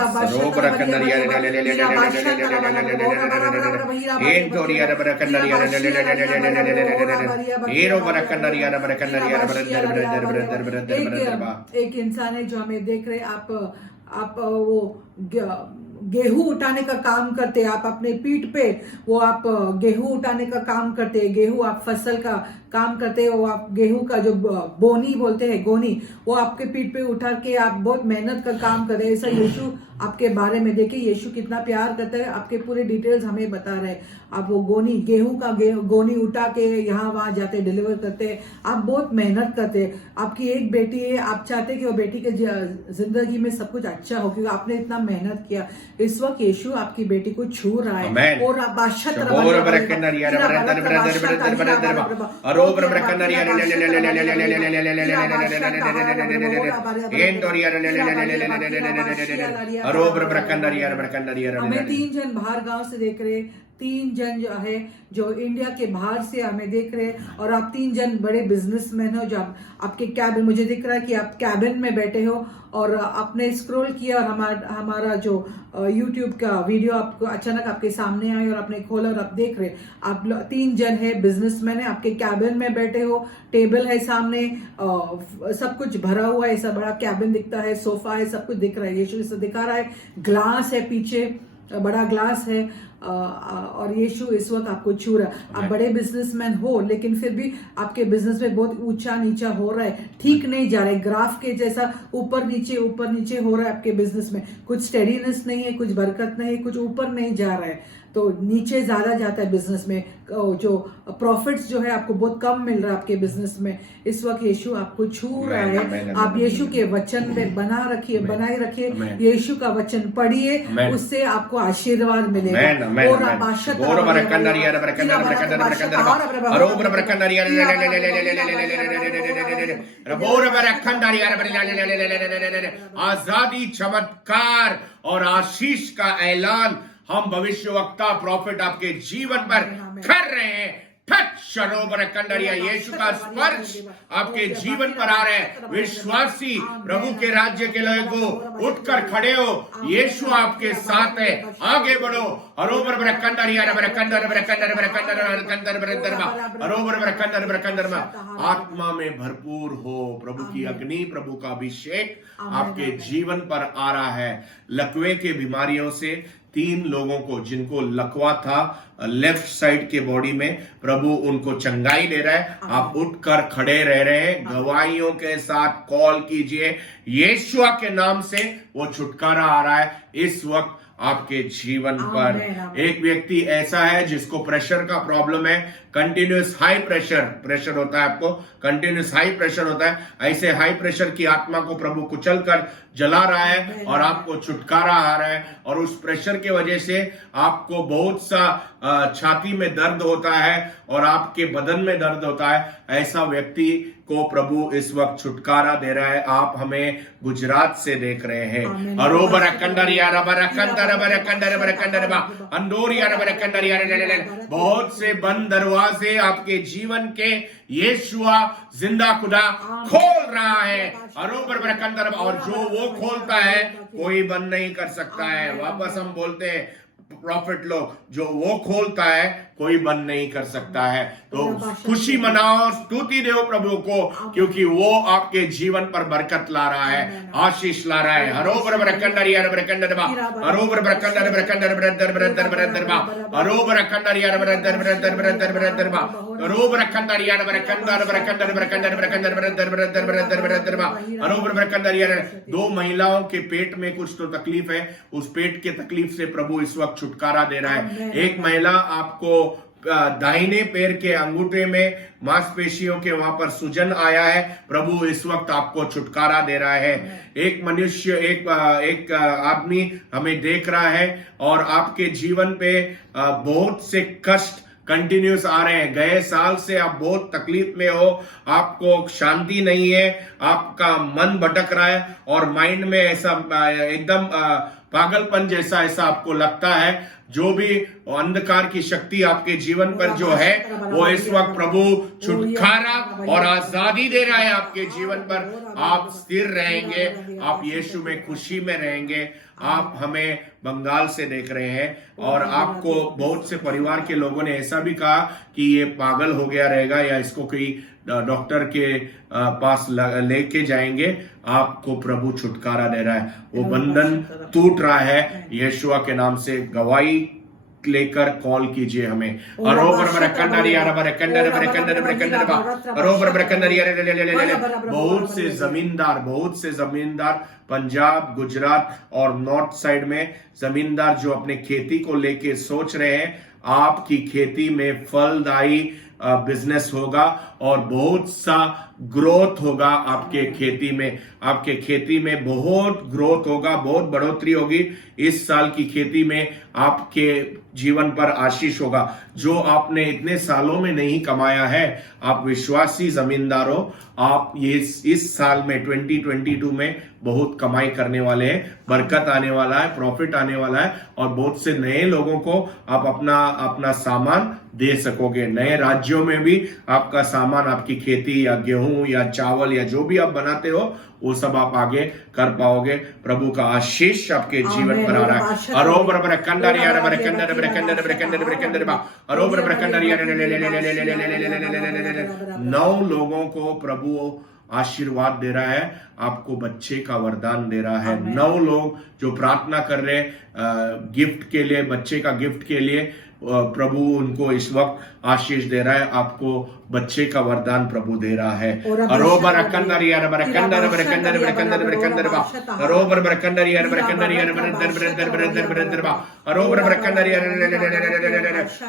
एक इंसान है जो हमें देख रहे, आप वो गेहूं उठाने का काम करते हैं, आप अपने पीठ पे वो आप गेहूं उठाने का काम करते हैं, गेहूं आप फसल का काम करते हैं, वो आप गेहूं का जो बोनी बोलते हैं, गोनी, वो आपके पीठ पे उठा के आप बहुत मेहनत का काम कर रहे हैं। ऐसा यीशु आपके बारे में देखिए, यीशु कितना प्यार करता है, आपके पूरे डिटेल्स हमें बता रहे हैं। आप वो गोनी, गेहूं का गोनी उठा के यहाँ वहां जाते, डिलीवर करते हैं, आप बहुत मेहनत करते हैं। आपकी एक बेटी है, आप चाहते कि वो बेटी के जिंदगी में सब कुछ अच्छा हो, क्योंकि आपने इतना मेहनत किया। इस वक्त यीशु आपकी बेटी को छू रहा है। और हमें 3 जन बाहर गांव से देख रहे, 3 जन जो है जो इंडिया के बाहर से हमें देख रहे, और आप 3 जन बड़े बिजनेसमैन हो, जो आपके कैबिन, मुझे दिख रहा है कि आप कैबिन में बैठे हो, और आपने स्क्रॉल किया और हमारा जो YouTube का वीडियो आपको अचानक आपके सामने आए और आपने खोला और आप देख रहे, आप 3 जन है, बिजनेसमैन है, आपके कैबिन में बैठे हो, टेबल है सामने, सब कुछ भरा हुआ है, ऐसा बड़ा कैबिन दिखता है, सोफा है, सब कुछ दिख रहा है, यीशु से दिखा रहा है, ग्लास है पीछे, बड़ा ग्लास है, और यीशु इस वक्त आपको छू रहा है। आप बड़े बिजनेसमैन हो, लेकिन फिर भी आपके बिजनेस में बहुत ऊंचा नीचा हो रहा है, ठीक नहीं जा रहा है, ग्राफ के जैसा ऊपर नीचे हो रहा है आपके बिजनेस में, कुछ स्टेडीनेस नहीं है, कुछ बरकत नहीं है, कुछ ऊपर नहीं जा रहा है, तो नीचे ज्यादा जाता है बिजनेस में, जो प्रॉफिट्स जो है आपको बहुत कम मिल रहा है आपके बिजनेस में। इस वक्त यीशु आपको छू रहा है। आप यीशु के वचन पे बनाए रखिए, यीशु का वचन पढ़िए, उससे आपको आशीर्वाद मिलेगा। और आप आशा आजादी, चमत्कार और आशीष का ऐलान हम भविष्यवक्ता प्रॉफिट आपके जीवन पर कर रहे हैं। टच शरोबर कंडरिया, यीशु का स्पर्श आपके जीवन पर आ रहा है। विश्वासी प्रभु के राज्य के लोगों उठकर खड़े हो, यीशु आपके साथ है, आगे बढ़ो। अरोबर ब्रकंडरिया ब्रकंडर ब्रकंडर ब्रकंडर ब्रकंडर ब्रकंडर अरोबर ब्रकंडर ब्रकंडर आत्मा में भरपूर हो। प्रभु की अग्नि, प्रभु का अभिषेक आपके जीवन पर आ रहा है। लकवे के बीमारियों से 3 लोगों को, जिनको लकवा था लेफ्ट साइड के बॉडी में, प्रभु उनको चंगाई दे रहा है। आप उठकर खड़े रह रहे हैं, गवाहियों के साथ कॉल कीजिए, यीशु के नाम से वो छुटकारा आ रहा है इस वक्त आपके जीवन पर। एक व्यक्ति ऐसा है जिसको प्रेशर का प्रॉब्लम है, कंटिन्यूस हाई प्रेशर होता है, आपको कंटिन्यूस हाई प्रेशर होता है। ऐसे हाई प्रेशर की आत्मा को प्रभु कुचल कर जला रहा है और आपको छुटकारा आ रहा है। और उस प्रेशर के वजह से आपको बहुत सा छाती में दर्द होता है और आपके बदन में दर्द होता है। ऐसा व्यक्ति को प्रभु इस वक्त छुटकारा दे रहा है। आप हमें गुजरात से देख रहे हैं। बहुत से बंद दरवाजे आपके जीवन के यीशुआ जिंदा खुदा खोल रहा है। और जो वो खोलता है कोई बंद नहीं कर सकता है। वापस हम बोलते हैं प्रॉफिट लोग, जो वो खोलता है कोई बंद नहीं कर सकता है। तो खुशी मनाओ, स्तुति दो प्रभु को, क्योंकि वो आपके जीवन पर बरकत ला रहा है, आशीष ला रहा है। हरोबर ब्रकंडरिया ब्रकंडर बा, हरोबर ब्रकंडर ब्रकंडर ब्रदर ब्रदर ब्रदर बा, हरोबर ब्रकंडरिया ब्रदर ब्रदर ब्रदर ब्रदर बा, हरोबर ब्रकंडरिया ब्रकंडर ब्रकंडर ब्रकंडर ब्रकंडर ब्रदर ब्रदर ब्रदर ब्रदर बा, हरोबर ब्रकंडरिया। 2 महिलाओं के पेट में कुछ तो तकलीफ है, उस पेट के तकलीफ से प्रभु इस वक्त छुटकारा दे रहा है। एक महिला, आपको दाहिने पैर के अंगूठे में मांसपेशियों के वहां पर सूजन आया है, प्रभु इस वक्त आपको छुटकारा दे रहा है। एक मनुष्य, एक आदमी हमें देख रहा है और आपके जीवन पे बहुत से कष्ट कंटिन्यूस आ रहे हैं। गए साल से आप बहुत तकलीफ में हो, आपको शांति नहीं है, आपका मन भटक रहा है और माइंड में ऐसा एकदम पागलपन जैसा ऐसा आपको लगता है। जो भी अंधकार की शक्ति आपके जीवन पर जो है, वो इस वक्त प्रभु छुटकारा और आजादी दे रहा है आपके जीवन पर। आप स्थिर रहेंगे, आप यीशु में खुशी में रहेंगे। आप हमें बंगाल से देख रहे हैं और आपको बहुत से परिवार के लोगों ने ऐसा भी कहा कि ये पागल हो गया रहेगा या इसको कोई डॉक्टर के पास लेके जाएंगे। आपको प्रभु छुटकारा दे रहा है, वो बंधन टूट रहा है। यीशुआ के नाम से गवाही लेकर कॉल कीजिए हमें। बहुत से जमींदार पंजाब, गुजरात और नॉर्थ साइड में जमींदार जो अपने खेती को लेके सोच रहे हैं, आपकी खेती में फलदायी बिजनेस होगा और बहुत सा ग्रोथ होगा आपके खेती में। आपके खेती में बहुत ग्रोथ होगा, बहुत बढ़ोतरी होगी। इस साल की खेती में आपके जीवन पर आशीष होगा, जो आपने इतने सालों में नहीं कमाया है। आप विश्वासी जमींदारों, आप ये इस साल में 2022 में बहुत कमाई करने वाले हैं। बरकत आने वाला है, प्रॉफिट आने वाला है और बहुत से नए लोगों को आप अपना सामान दे सकोगे। नए राज्यों में भी आपका सामान, आपकी खेती या गेहूं या चावल या जो भी आप बनाते हो, वो सब आप आगे कर पाओगे। प्रभु का आशीष आपके जीवन पर आ रहा है। अरोबर ब्रकंडर यार ब्रकंडर ब्रकंडर ब्रकंडर ब्रकंडर बा, अरोबर ब्रकंडर यार 9 लोगों को प्रभु आशीर्वाद दे रहा है, आपको बच्चे का वरदान दे रहा है। 9 लोग जो प्रार्थना कर रहे गिफ्ट के लिए, बच्चे का गिफ्ट के लिए, प्रभु उनको इस वक्त आशीष दे रहा है। आपको बच्चे का वरदान प्रभु दे रहा है। अरोबर ब्रकंडर यार ब्रकंडर ब्रकंडर ब्रकंडर ब्रकंडर बा, अरोबर ब्रकंडर यार ब्रकंडर यार ब्रदर ब्रदर ब्रदर ब्रदर बा, अरोबर ब्रकंडर यार।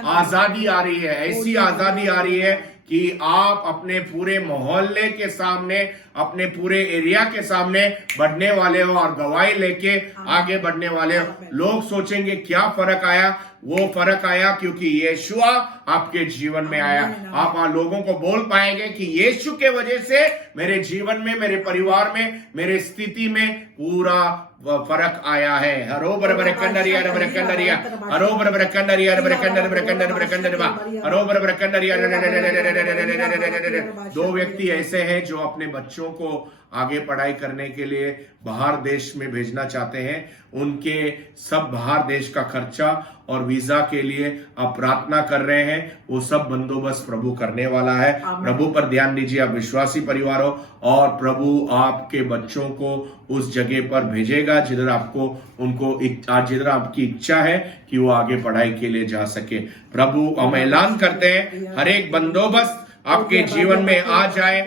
आजादी आ रही है, ऐसी आजादी आ रही है कि आप अपने पूरे मोहल्ले के सामने, अपने पूरे एरिया के सामने बढ़ने वाले हो और गवाही लेके आगे बढ़ने वाले हो। लोग सोचेंगे क्या फर्क आया, वो फर्क आया क्योंकि यीशुआ आपके जीवन में आया। आप लोगों को बोल पाएंगे कि यीशु के वजह से मेरे जीवन में, मेरे परिवार में, मेरे स्थिति में पूरा फर्क आया है। हरो बरबर कंडरिया रबर कंडरिया, हरो बरबर कंडरिया रबर कंडर बर कंडर बर कंडर, हरो बरबर कंडरिया। दो व्यक्ति ऐसे हैं जो अपने बच्चों को आगे पढ़ाई करने के लिए बाहर देश में भेजना चाहते हैं। उनके सब बाहर देश का खर्चा और वीजा के लिए आप प्रार्थना कर रहे हैं, वो सब बंदोबस्त प्रभु करने वाला है। प्रभु पर ध्यान दीजिए आप विश्वासी परिवारों, और प्रभु आपके बच्चों को उस जगह पर भेजेगा जिधर आपको उनको जिधर आपकी इच्छा है कि वो आगे पढ़ाई के लिए जा सके। प्रभु हम ऐलान करते हैं हर एक बंदोबस्त आपके जीवन में आ जाए,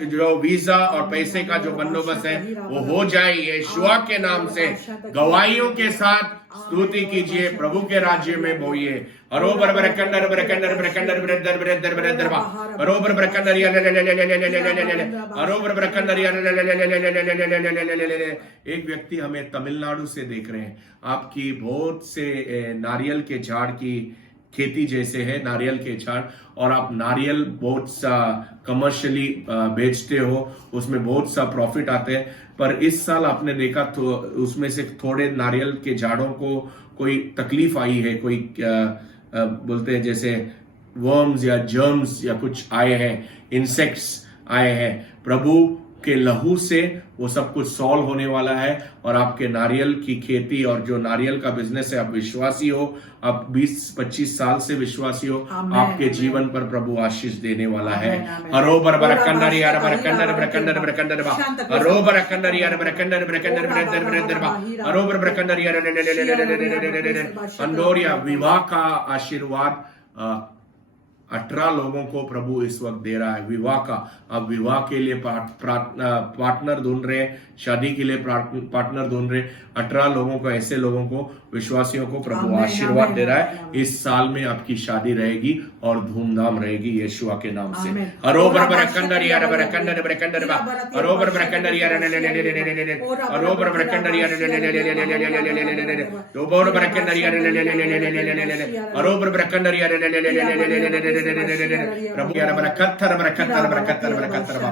जो वीजा और पैसे का जो बंदोबस्त है वो हो जाए यीशुआ के नाम से। गवाहियों के साथ स्तुति कीजिए, प्रभु के राज्य में बोइए। अरो बरबर कंडर बर कंडर बर कंडर बर दर बर दर बर दरबा अरो बरबर कंडर या ले ले ले ले ले ले ले ले ले अरो बरबर कंडर या ले ले ले ले ले ले ले ले। एक व्यक्ति हमें तमिलनाडु से देख रहे हैं, आपकी बहुत से नारियल के झाड़ की खेती जैसे है, नारियल के झाड़, और आप नारियल बहुत सा कमर्शियली बेचते हो, उसमें बहुत सा प्रॉफिट आते हैं। पर इस साल आपने देखा तो उसमें से थोड़े नारियल के झाड़ों को कोई तकलीफ आई है, कोई बोलते हैं जैसे वर्म्स या जर्म्स या कुछ आए हैं, इंसेक्ट्स आए हैं। प्रभु के लहू से वो सब कुछ सॉल्व होने वाला है, और आपके नारियल की खेती और जो नारियल का बिजनेस है, आप विश्वासी हो, आप 20-25 साल से विश्वासी हो, आपके जीवन पर प्रभु आशीष देने वाला है। हरो बरबर कंडर यार बर कंडर बर कंडर बर कंडर बा हरो बर कंडर यार बर कंडर बर कंडर बर बा हरो बर कंडर यार अंडोरिया। विवाह का आशीर्वाद 18 लोगों को प्रभु इस वक्त दे रहा है, विवाह का। अब विवाह के लिए पार्टनर ढूंढ रहे हैं, शादी के लिए पार्टनर ढूंढ रहे हैं। 18 लोगों को, ऐसे लोगों को, विश्वासियों को प्रभु आशीर्वाद दे रहा है। इस साल में आपकी शादी रहेगी और धूमधाम रहेगी यीशुआ के नाम से। हरो बरबर कंडर यार बर कंडर बर कंडर बा हरो बरबर कंडर यार हरो बरबर कंडर यार दो बरबर कंडर यार हरो बरबर कंडर यार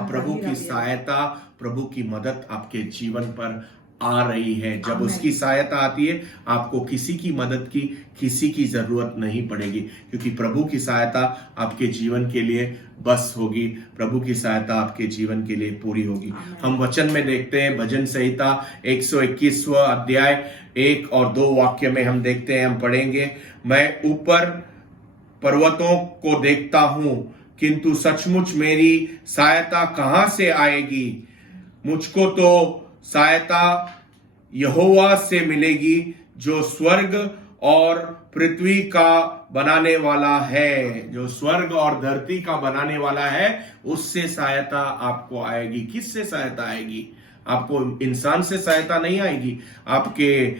प्रभु की सहायता, प्रभु की मदद आपके जीवन पर आ रही है। जब उसकी सहायता आती है, आपको किसी की मदद की, किसी की जरूरत नहीं पड़ेगी, क्योंकि प्रभु की सहायता आपके जीवन के लिए बस होगी, प्रभु की सहायता आपके जीवन के लिए पूरी होगी। हम वचन में देखते हैं, भजन संहिता 121वां अध्याय 1 और 2 वाक्य में हम देखते हैं, हम पढ़ेंगे। मैं ऊपर पर्वतों को देखता हूं, किंतु सचमुच मेरी सहायता कहां से आएगी? मुझको तो सहायता यहोवा से मिलेगी, जो स्वर्ग और पृथ्वी का बनाने वाला है। जो स्वर्ग और धरती का बनाने वाला है, उससे सहायता आपको आएगी। किससे सहायता आएगी? आपको इंसान से सहायता नहीं आएगी, आपके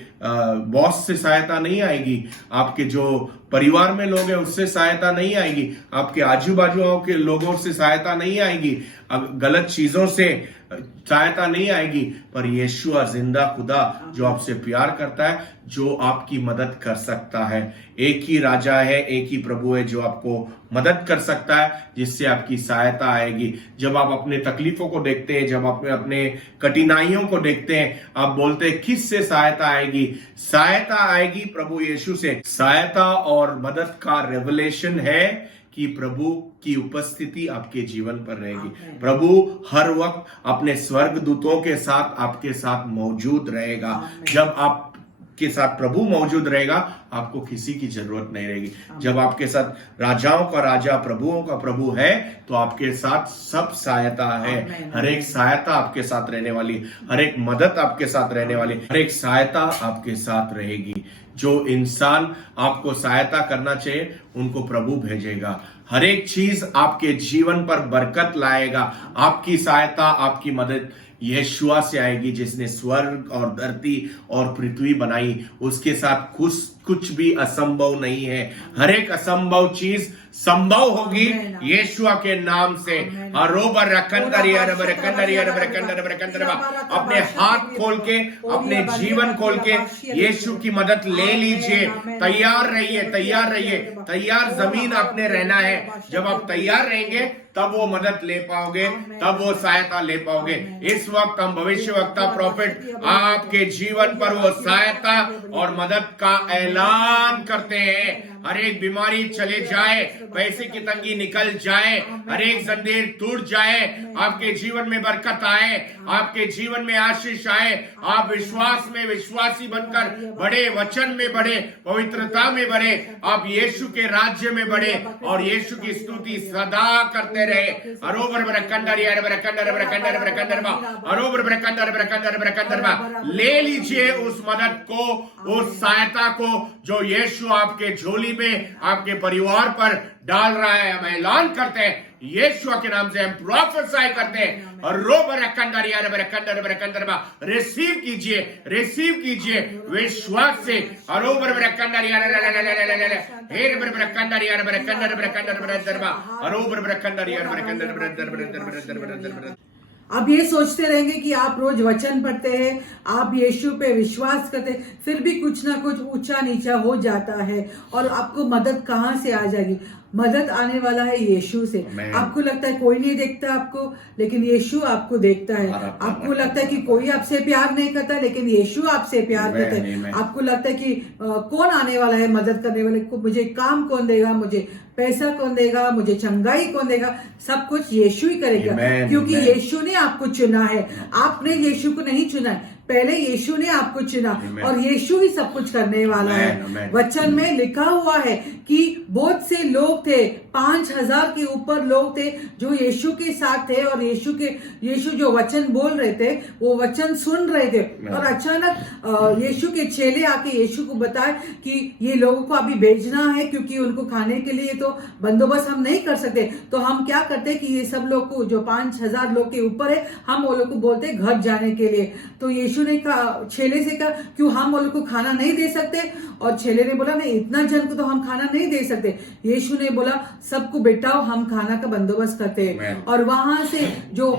बॉस से सहायता नहीं आएगी, आपके जो परिवार में लोग हैं उससे सहायता नहीं आएगी, आपके आजू बाजू के लोगों से सहायता नहीं आएगी, गलत चीजों से सहायता नहीं आएगी। पर यीशुआ जिंदा खुदा जो आपसे प्यार करता है, जो आपकी मदद कर सकता है। एक ही राजा है, एक ही प्रभु है जो आपको मदद कर सकता है, जिससे आपकी सहायता आएगी। जब आप अपने तकलीफों को देखते हैं, जब आप अपने कठिनाइयों को देखते हैं, आप बोलते हैं किस से सहायता आएगी? सहायता आएगी प्रभु यीशु से। सहायता और मदद का रेवलेशन है कि प्रभु की उपस्थिति आपके जीवन पर रहेगी। प्रभु हर वक्त अपने स्वर्ग दूतों के साथ आपके साथ मौजूद रहेगा। जब आप के साथ प्रभु मौजूद रहेगा, आपको किसी की जरूरत नहीं रहेगी। जब आपके साथ राजाओं का राजा, प्रभुओं का प्रभु है, तो आपके साथ सब सहायता है। हर एक सहायता आपके साथ रहने वाली, हर एक मदद आपके साथ रहने वाली, हर एक सहायता आपके साथ रहेगी। जो इंसान आपको सहायता करना चाहिए, उनको प्रभु भेजेगा। हर एक चीज आपके जीवन पर बरकत लाएगा। आपकी सहायता, आपकी मदद यीशुआ से आएगी, जिसने स्वर्ग और धरती और पृथ्वी बनाई। उसके साथ कुछ भी असंभव नहीं है। हर एक असंभव चीज संभव होगी यीशुआ के नाम से। अपने हाथ खोल के, अपने जीवन खोल के यीशु की मदद ले लीजिए। तैयार रहिए, तैयार रहिए। तैयार जमीन आपने रहना है। जब आप तैयार रहेंगे, तब वो मदद ले पाओगे, तब वो सहायता ले पाओगे। इस वक्त हम भविष्यवक्ता प्रॉफिट आपके जीवन पर वो सहायता और मदद का ऐलान करते हैं। हर एक बीमारी चले जाए, पैसे की तंगी निकल जाए, हर एक जंजीर टूट जाए, आपके जीवन में बरकत आए, आपके जीवन में आशीष आए। आप विश्वास में विश्वासी बनकर बढ़े, वचन में बढ़े, पवित्रता में बढ़े, आप यीशु के राज्य में बढ़े और यीशु की स्तुति सदा करते रहे। अरोबर ब्रकंदर यार ब्रकंदर ब्रकंदर ब्रकंदर बा, अरोबर ब्रकंदर ब्रकंदर ब्रकंदर बा। ले लीजिए उस मदद को, उस सहायता को जो यीशु आपके झोली में, आपके परिवार पर डाल रहा है। हम ऐलान करते हैं यीशु के नाम से, हम प्रोफेसाई करते हैं। और रोबर कंदर यार ब्रकंदर ब्रकंदर बा, रिसीव कीजिए, रिसीव कीजिए विश्वास से। अरोबर ब्रकंदर यार हेर ब्रकंदर यार ब्रकंदर ब्रकंदर ब्रदर बा, अरोबर ब्रकंदर यार ब्रकंदर ब्रदर ब्रदर ब्रदर ब्रदर। आप ये सोचते रहेंगे कि आप रोज वचन पढ़ते हैं, आप यीशु पे विश्वास करते हैं, फिर भी कुछ ना कुछ ऊंचा नीचा हो जाता है और आपको मदद कहाँ से आ जाएगी? मदद आने वाला है यीशु से। आपको लगता है कोई नहीं देखता आपको, लेकिन यीशु आपको देखता है। आपको लगता है कि कोई आपसे प्यार नहीं करता, लेकिन यीशु आपसे प्यार करता है। आपको लगता है कि कौन आने वाला है मदद करने वाले को, मुझे काम कौन देगा, मुझे पैसा कौन देगा, मुझे चंगाई कौन देगा? सब कुछ यीशु ही करेगा, क्योंकि यीशु ने आपको चुना है। आपने यीशु को नहीं चुना है, पहले यीशु ने आपको चुना और यीशु ही सब कुछ करने वाला है। वचन में लिखा हुआ है कि बहुत से लोग थे, 5000 के ऊपर लोग थे जो यीशु के साथ थे और यीशु जो वचन बोल रहे थे वो वचन सुन रहे थे। और अचानक यीशु के चेले आके यीशु को बताए कि ये लोगों को अभी भेजना है, क्योंकि उनको खाने के लिए तो बंदोबस्त हम नहीं कर सकते। तो हम क्या करते कि ये सब लोग को जो 5000 लोग के ऊपर है, हम वो लोग को बोलते घर जाने के लिए। तो यीशु ने कहा, चेले से कहा, क्यों हम वो लोग को खाना नहीं दे सकते? और चेले ने बोला, नहीं, इतना जन को तो हम खाना नहीं दे सकते। यीशु ने बोला, सबको बिठाओ, हम खाना का बंदोबस्त करते हैं। और वहां से जो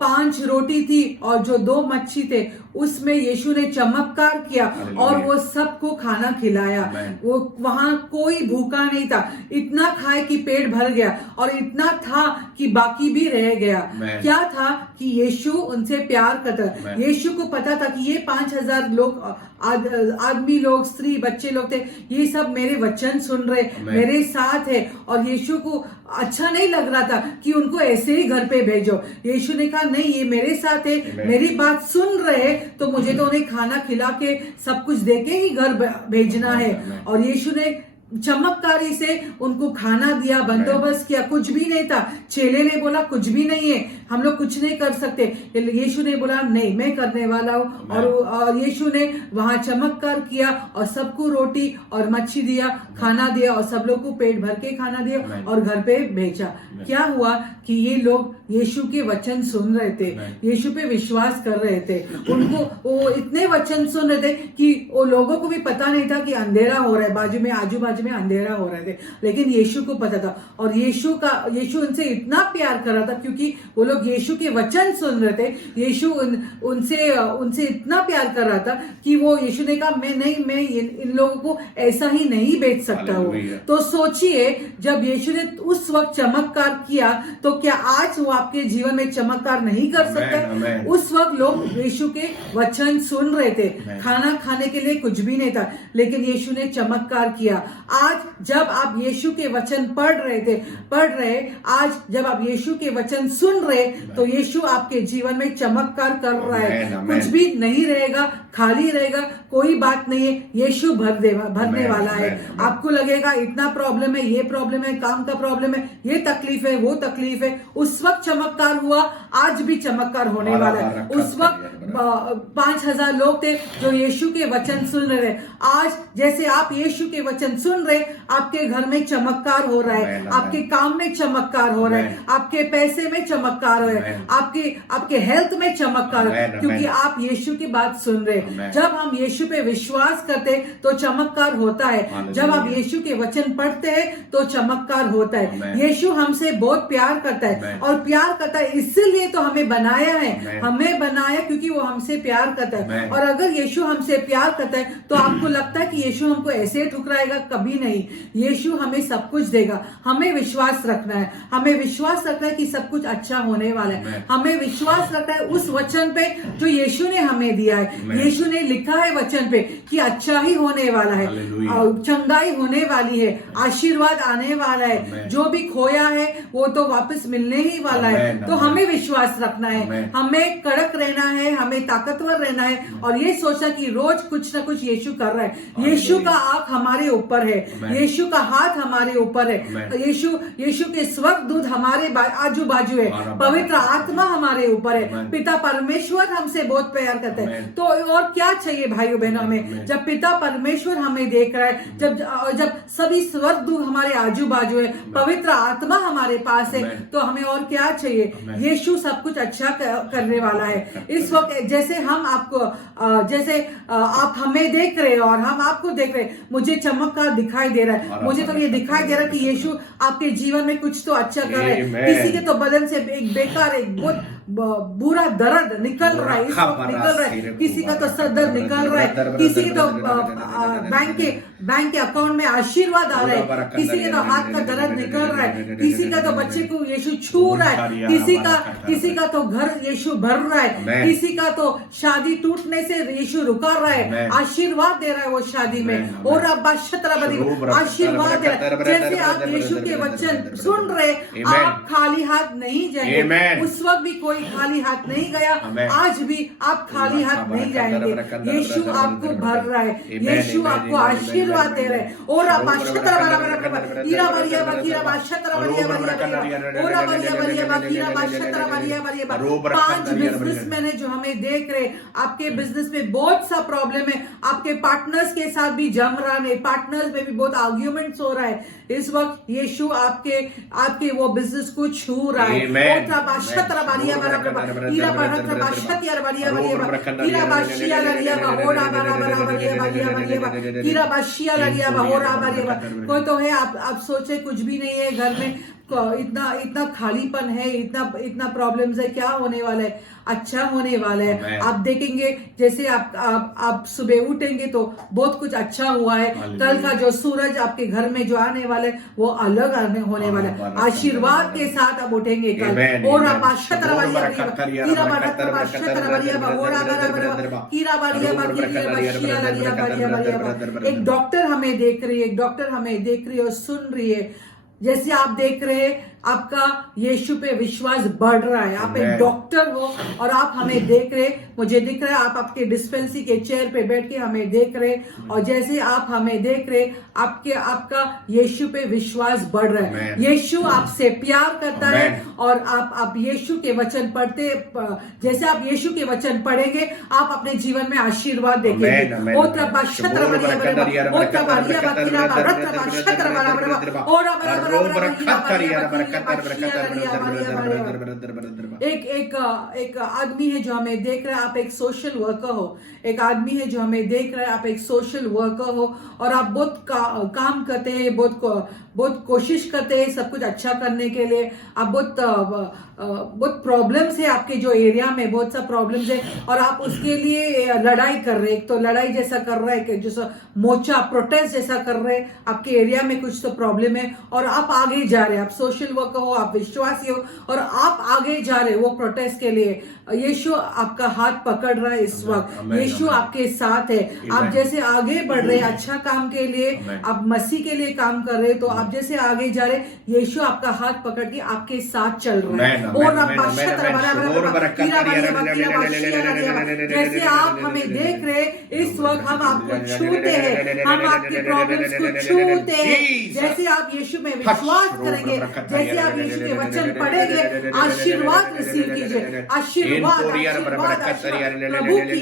5 रोटी थी और जो 2 मच्छी थे, उसमें यीशु ने चमत्कार किया और वो सबको खाना खिलाया। वो वहां कोई भूखा नहीं था, इतना खाए कि पेट भर गया और इतना था कि बाकी भी रह गया। क्या था कि यीशु उनसे प्यार करता। यीशु को पता था कि ये 5000 लोग, आदमी लोग, स्त्री, बच्चे लोग थे, ये सब मेरे वचन सुन रहे, मेरे साथ है। और यीशु को अच्छा नहीं लग रहा था कि उनको ऐसे ही घर पे भेजो। यीशु ने कहा, नहीं, ये मेरे साथ है, मेरी बात सुन रहे, तो मुझे तो उन्हें खाना खिला के सब कुछ दे के ही घर भेजना है। और यीशु ने चमत्कारी से उनको खाना दिया, बंदोबस्त किया। कुछ भी नहीं था। चेले ने बोला, कुछ भी नहीं है, हम लोग कुछ नहीं कर सकते। यीशु ने बोला, नहीं, मैं करने वाला हूँ। और यीशु ने वहां चमत्कार किया और सबको रोटी और मच्छी दिया, खाना दिया, और सब लोग को पेट भर के खाना दिया और घर पे भेजा। क्या हुआ कि ये लोग यीशु के वचन सुन रहे थे, यीशु पे विश्वास कर रहे थे। उनको वो इतने वचन सुन रहे थे कि वो लोगों को भी पता नहीं था कि अंधेरा हो रहा है, बाजू में, आजू बाजू में अंधेरा हो रहे थे, लेकिन यीशु को पता था। और यीशु उनसे इतना प्यार कर रहा था, क्योंकि वो लोग यीशु के वचन सुन रहे थे। यीशु उनसे इतना प्यार कर रहा था कि वो यीशु ने कहा, मैं इन लोगों को ऐसा ही नहीं बेच सकता हूँ। तो सोचिए, जब यीशु ने उस वक्त चमत्कार किया, तो क्या आज वो आपके जीवन में चमत्कार नहीं कर सकता? उस वक्त लोग यीशु के वचन सुन रहे थे, खाना खाने के लिए कुछ भी नहीं था, लेकिन यीशु ने चमत्कार किया। आज जब आप यीशु के वचन पढ़ रहे, आज जब आप यीशु के वचन सुन रहे, तो यीशु आपके जीवन में चमत्कार कर रहा है। कुछ भी नहीं रहेगा, खाली रहेगा, कोई बात नहीं है, यीशु भरने वाला है। आपको लगेगा इतना प्रॉब्लम है, ये प्रॉब्लम है, काम का प्रॉब्लम है, ये तकलीफ है, वो तकलीफ है। उस वक्त चमत्कार हुआ, आज भी चमत्कार होने वाला है। उस वक्त 5000 लोग थे जो यीशु के वचन सुन रहे थे। आज जैसे आप यीशु के वचन सुन रहे, आपके घर में चमत्कार हो रहा है, आपके काम में चमत्कार हो रहा है, आपके पैसे में चमत्कार हो रहा है, आपके हेल्थ में चमत्कार, क्योंकि आप यीशु की बात सुन रहे। Amen. जब हम यीशु पे विश्वास करते तो चमत्कार होता है। Hallelujah. जब आप यीशु के वचन पढ़ते हैं तो चमत्कार होता है। Amen. यीशु हमसे बहुत प्यार करता है Amen. और प्यार करता है इसीलिए तो हमें बनाया है। Amen. हमें बनाया क्योंकि वो हमसे प्यार करता है। Amen. और अगर यीशु हमसे प्यार करता है तो आपको लगता है कि यीशु हमको ऐसे ठुकराएगा? कभी नहीं। यीशु हमें सब कुछ देगा। हमें विश्वास रखना है। हमें विश्वास रखना है कि सब कुछ अच्छा होने वाला है। Amen. हमें विश्वास रखना है उस वचन पे जो यीशु ने हमें दिया है। Amen. यीशु ने लिखा है वचन पे कि अच्छा ही होने वाला है, Hallelujah. चंगाई होने वाली है, आशीर्वाद आने वाला है। Amen. जो भी खोया है वो तो वापस मिलने ही वाला है। Amen. तो Amen. हमें विश्वास रखना है। Amen. हमें कड़क रहना है, हमें ताकतवर रहना है और ये सोचा कि रोज कुछ ना कुछ यीशु कर रहा है। यीशु का आंख हमारे ऊपर है, Amen. यीशु का हाथ हमारे ऊपर है, Amen. यीशु के स्वर्गदूत हमारे आजू बाजू है, पवित्र आत्मा हमारे ऊपर है। Amen. पिता परमेश्वर हमसे बहुत प्यार करते हैं। Amen. तो और क्या चाहिए भाइयों बहनों में? Amen. जब पिता परमेश्वर हमें देख रहा है, जब सभी स्वर्गदूत हमारे आजू बाजू है, पवित्र आत्मा हमारे पास है, Amen. तो हमें और क्या चाहिए? Amen. यीशु सब कुछ अच्छा करने वाला है। इस वक्त जैसे हम आपको जैसे आप हमें देख रहे हैं और हम आपको देख रहे हैं, मुझे चमत्कार दिखाई दे रहा है। मुझे तो ये दिखाई दे रहा है कि यीशु आपके जीवन में कुछ तो अच्छा कर रहा है। Amen. किसी के तो बदन से एक बेकार, एक बहुत बुरा दर्द निकल रहा है, इस वक्त निकल रहा है। किसी का तो सर दर्द निकल रहा है, किसी के तो बैंक के अकाउंट में आशीर्वाद आ रहा है, किसी के तो हाथ का दर्द निकल रहा है, किसी का तो बच्चे को यीशु छू रहा है, किसी का तो घर यीशु भर रहा है, किसी का तो शादी टूटने से यीशु रुका रहा है, आशीर्वाद दे रहा है वो शादी में। और अब आशीर्वाद दे रहा है। जैसे आप यीशु के वचन सुन रहे, आप खाली हाथ नहीं जाएंगे। उस वक्त भी कोई खाली हाथ नहीं गया, आज भी आप खाली हाथ नहीं जाएंगे। यीशु आपको भर रहा है, यीशु आपको आशीर्वाद दे रहे हैं। और आप पांच बिजनेसमैन है जो हमें देख रहे, आपके बिजनेस में बहुत सा प्रॉब्लम है, आपके पार्टनर्स के साथ भी जम रहा है, पार्टनर्स में भी बहुत आर्ग्यूमेंट्स हो रहा है। इस वक्त यीशु आपके वो बिजनेस को छू रहा है। कोई तो है आप सोचे कुछ भी नहीं है घर में, इतना खालीपन है, इतना प्रॉब्लम्स है, क्या होने वाला है? अच्छा होने वाला है। आप देखेंगे जैसे आप सुबह उठेंगे तो बहुत कुछ अच्छा हुआ है। कल का जो सूरज आपके घर में जो आने वाला है वो अलग होने वाला है। आशीर्वाद के साथ आप उठेंगे कल। और आप एक डॉक्टर हमें देख रही है, एक डॉक्टर हमें देख रही है और सुन रही है। जैसे आप देख रहे हैं आपका यीशु पे विश्वास बढ़ रहा है। आप एक डॉक्टर हो और आप हमें देख रहे, मुझे दिख रहा है आप आपके डिस्पेंसरी के चेयर पे बैठ के हमें देख रहे, और जैसे आप हमें देख रहे आपका यीशु पे विश्वास बढ़ रहा है। यीशु आपसे प्यार करता है और आप यीशु के वचन पढ़ते, जैसे आप यीशु के वचन पढ़ेंगे आप अपने जीवन में आशीर्वाद देखेंगे। एक आदमी है जो हमें देख रहा है, आप एक सोशल वर्कर हो। एक आदमी है जो हमें देख रहा है, आप एक सोशल वर्कर हो और आप बहुत काम करते हैं, बहुत कोशिश करते हैं सब कुछ अच्छा करने के लिए। आप बहुत प्रॉब्लम्स है आपके जो एरिया में, बहुत सा प्रॉब्लम्स है और आप उसके लिए लड़ाई कर रहे हैं। एक तो लड़ाई जैसा कर रहा है कि जैसा मोर्चा प्रोटेस्ट जैसा कर रहे हैं, आपके एरिया में कुछ तो प्रॉब्लम है और आप आगे जा रहे हैं। आप सोशल वर्कर हो, आप विश्वासी हो और आप आगे जा रहे हो वो प्रोटेस्ट के लिए। यीशु आपका हाथ पकड़ रहा है इस वक्त, यीशु आपके साथ है। आप जैसे आगे बढ़ रहे हैं अच्छा काम के लिए, आप मसीह के लिए काम कर रहे हैं, तो आप जैसे आगे जा रहे, यीशु आपका हाथ पकड़ के आपके साथ चल रहा है। और जैसे आप हमें देख रहे इस वक्त, हम आपको छूते हैं, हम आपके प्रॉब्लम्स को छूते हैं। जैसे आप यीशु में विश्वास करेंगे, जैसे जैसे आप यीशु के वचन पढ़ेंगे, आशीर्वाद रिसीव कीजिए, आशीर्वाद प्रभु की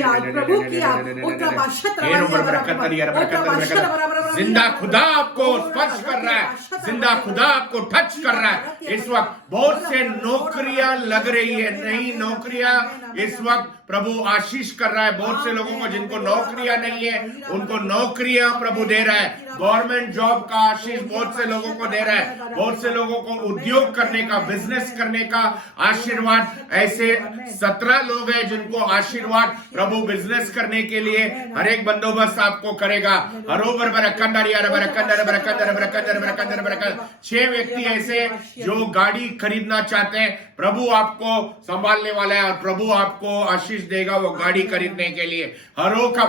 जिंदा खुदा आपको स्पर्श कर रहा है, जिंदा खुदा आपको टच कर रहा है। इस वक्त बहुत से नौकरियां लग रही है, नई नौकरियां इस वक्त प्रभु आशीष कर रहा है। बहुत से लोगों को जिनको नौकरियां नहीं है उनको नौकरियां प्रभु दे रहा है। गवर्नमेंट जॉब का आशीष बहुत से लोगों को दे रहा है। बहुत से लोगों को उद्योग करने का, बिजनेस करने का आशीर्वाद। ऐसे 17 लोग हैं जिनको आशीर्वाद प्रभु बिजनेस करने के लिए हर एक बंदोबस्त आपको करेगा। 6 व्यक्ति ऐसे जो गाड़ी खरीदना चाहते हैं, प्रभु आपको संभालने वाला है और प्रभु आपको आशीष देगा वो गाड़ी खरीदने के लिए। हरो का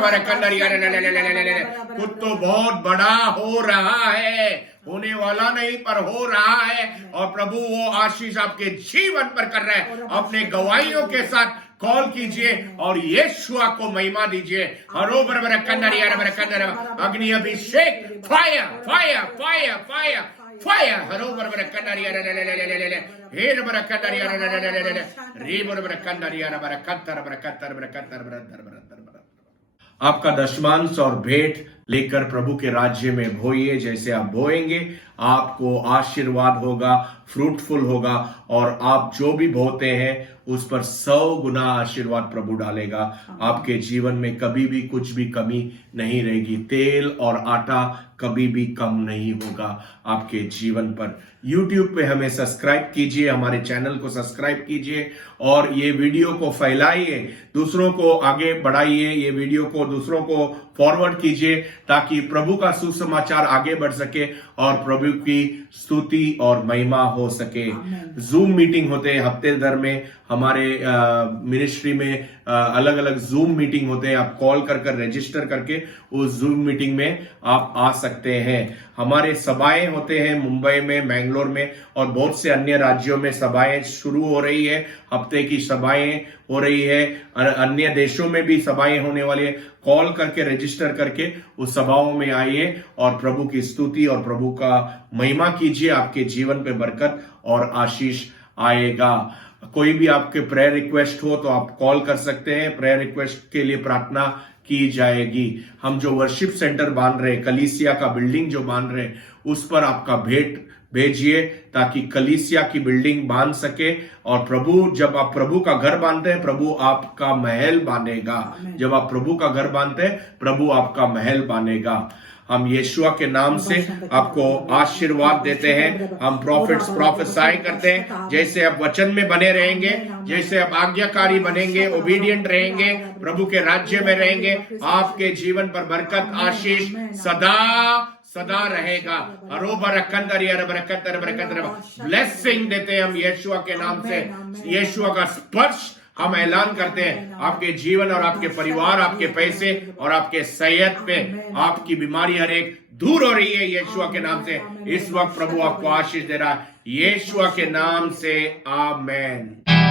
कुछ तो बहुत बड़ा हो रहा है, होने वाला नहीं पर हो रहा है, और प्रभु वो आशीष आपके जीवन पर कर रहा है। अपने गवाहियों के साथ कॉल कीजिए और यीशुआ को महिमा दीजिए। हरो बरबर कंदर अग्नि अभिषेक, fire fire fire fire fire. हरो बरबर कंदर हेर बर कंदर रे बरबर कंदर बर। आपका दशमांश और भेंट लेकर प्रभु के राज्य में बोइए। जैसे आप बोएंगे आपको आशीर्वाद होगा, फ्रूटफुल होगा, और आप जो भी बोते हैं उस पर 100 गुना आशीर्वाद प्रभु डालेगा। आपके जीवन में कभी भी कुछ भी कमी नहीं रहेगी। तेल और आटा कभी भी कम नहीं होगा आपके जीवन पर। YouTube पे हमें सब्सक्राइब कीजिए, हमारे चैनल को सब्सक्राइब कीजिए और ये वीडियो को फैलाइए, दूसरों को आगे बढ़ाइए, ये वीडियो को दूसरों को फॉरवर्ड कीजिए ताकि प्रभु का सुसमाचार आगे बढ़ सके और प्रभु की स्तुति और महिमा हो सके। जूम मीटिंग होते हैं हफ्ते भर में, हमारे मिनिस्ट्री में अलग अलग जूम मीटिंग होते हैं। आप कॉल कर रजिस्टर करके उस जूम मीटिंग में आप आ सकते हैं। हमारे सभाएं होते हैं मुंबई में, मैंगलोर में और बहुत से अन्य राज्यों में सभाएं शुरू हो रही है। हफ्ते की सभाएं हो रही है, अन्य देशों में भी सभाएं होने वाली है। कॉल करके रजिस्टर करके उस सभाओं में आइए और प्रभु की स्तुति और प्रभु का महिमा कीजिए। आपके जीवन पे बरकत और आशीष आएगा। कोई भी आपके प्रेयर रिक्वेस्ट हो तो आप कॉल कर सकते हैं, प्रेयर रिक्वेस्ट के लिए प्रार्थना की जाएगी। हम जो वर्शिप सेंटर बांध रहे हैं, कलीसिया का बिल्डिंग जो बांध रहे हैं, उस पर आपका भेंट भेजिए ताकि कलीसिया की बिल्डिंग बांध सके। और प्रभु, जब आप प्रभु का घर बांधते हैं प्रभु आपका महल बांधेगा। जब आप प्रभु का घर बांधते हैं प्रभु आपका महल बांधेगा। हम यीशुआ के नाम से आपको आशीर्वाद देते हैं। हम प्रॉफिट्स प्रोफेसाई करते हैं। जैसे आप वचन में बने रहेंगे, जैसे आप आज्ञाकारी बनेंगे, ओबीडिएंट रहेंगे, प्रभु के राज्य में रहेंगे, आपके जीवन पर बरकत आशीष सदा सदा रहेगा। ब्लेसिंग देते हैं हम यीशुआ के नाम से। यीशुआ का स्पर्श हम ऐलान करते हैं आपके जीवन और आपके परिवार, आपके पैसे और आपके सेहत पे आपकी बीमारी हर एक दूर हो रही है यीशुआ के नाम से। इस वक्त प्रभु आपको आशीष दे रहा है यीशुआ के नाम से। आमेन।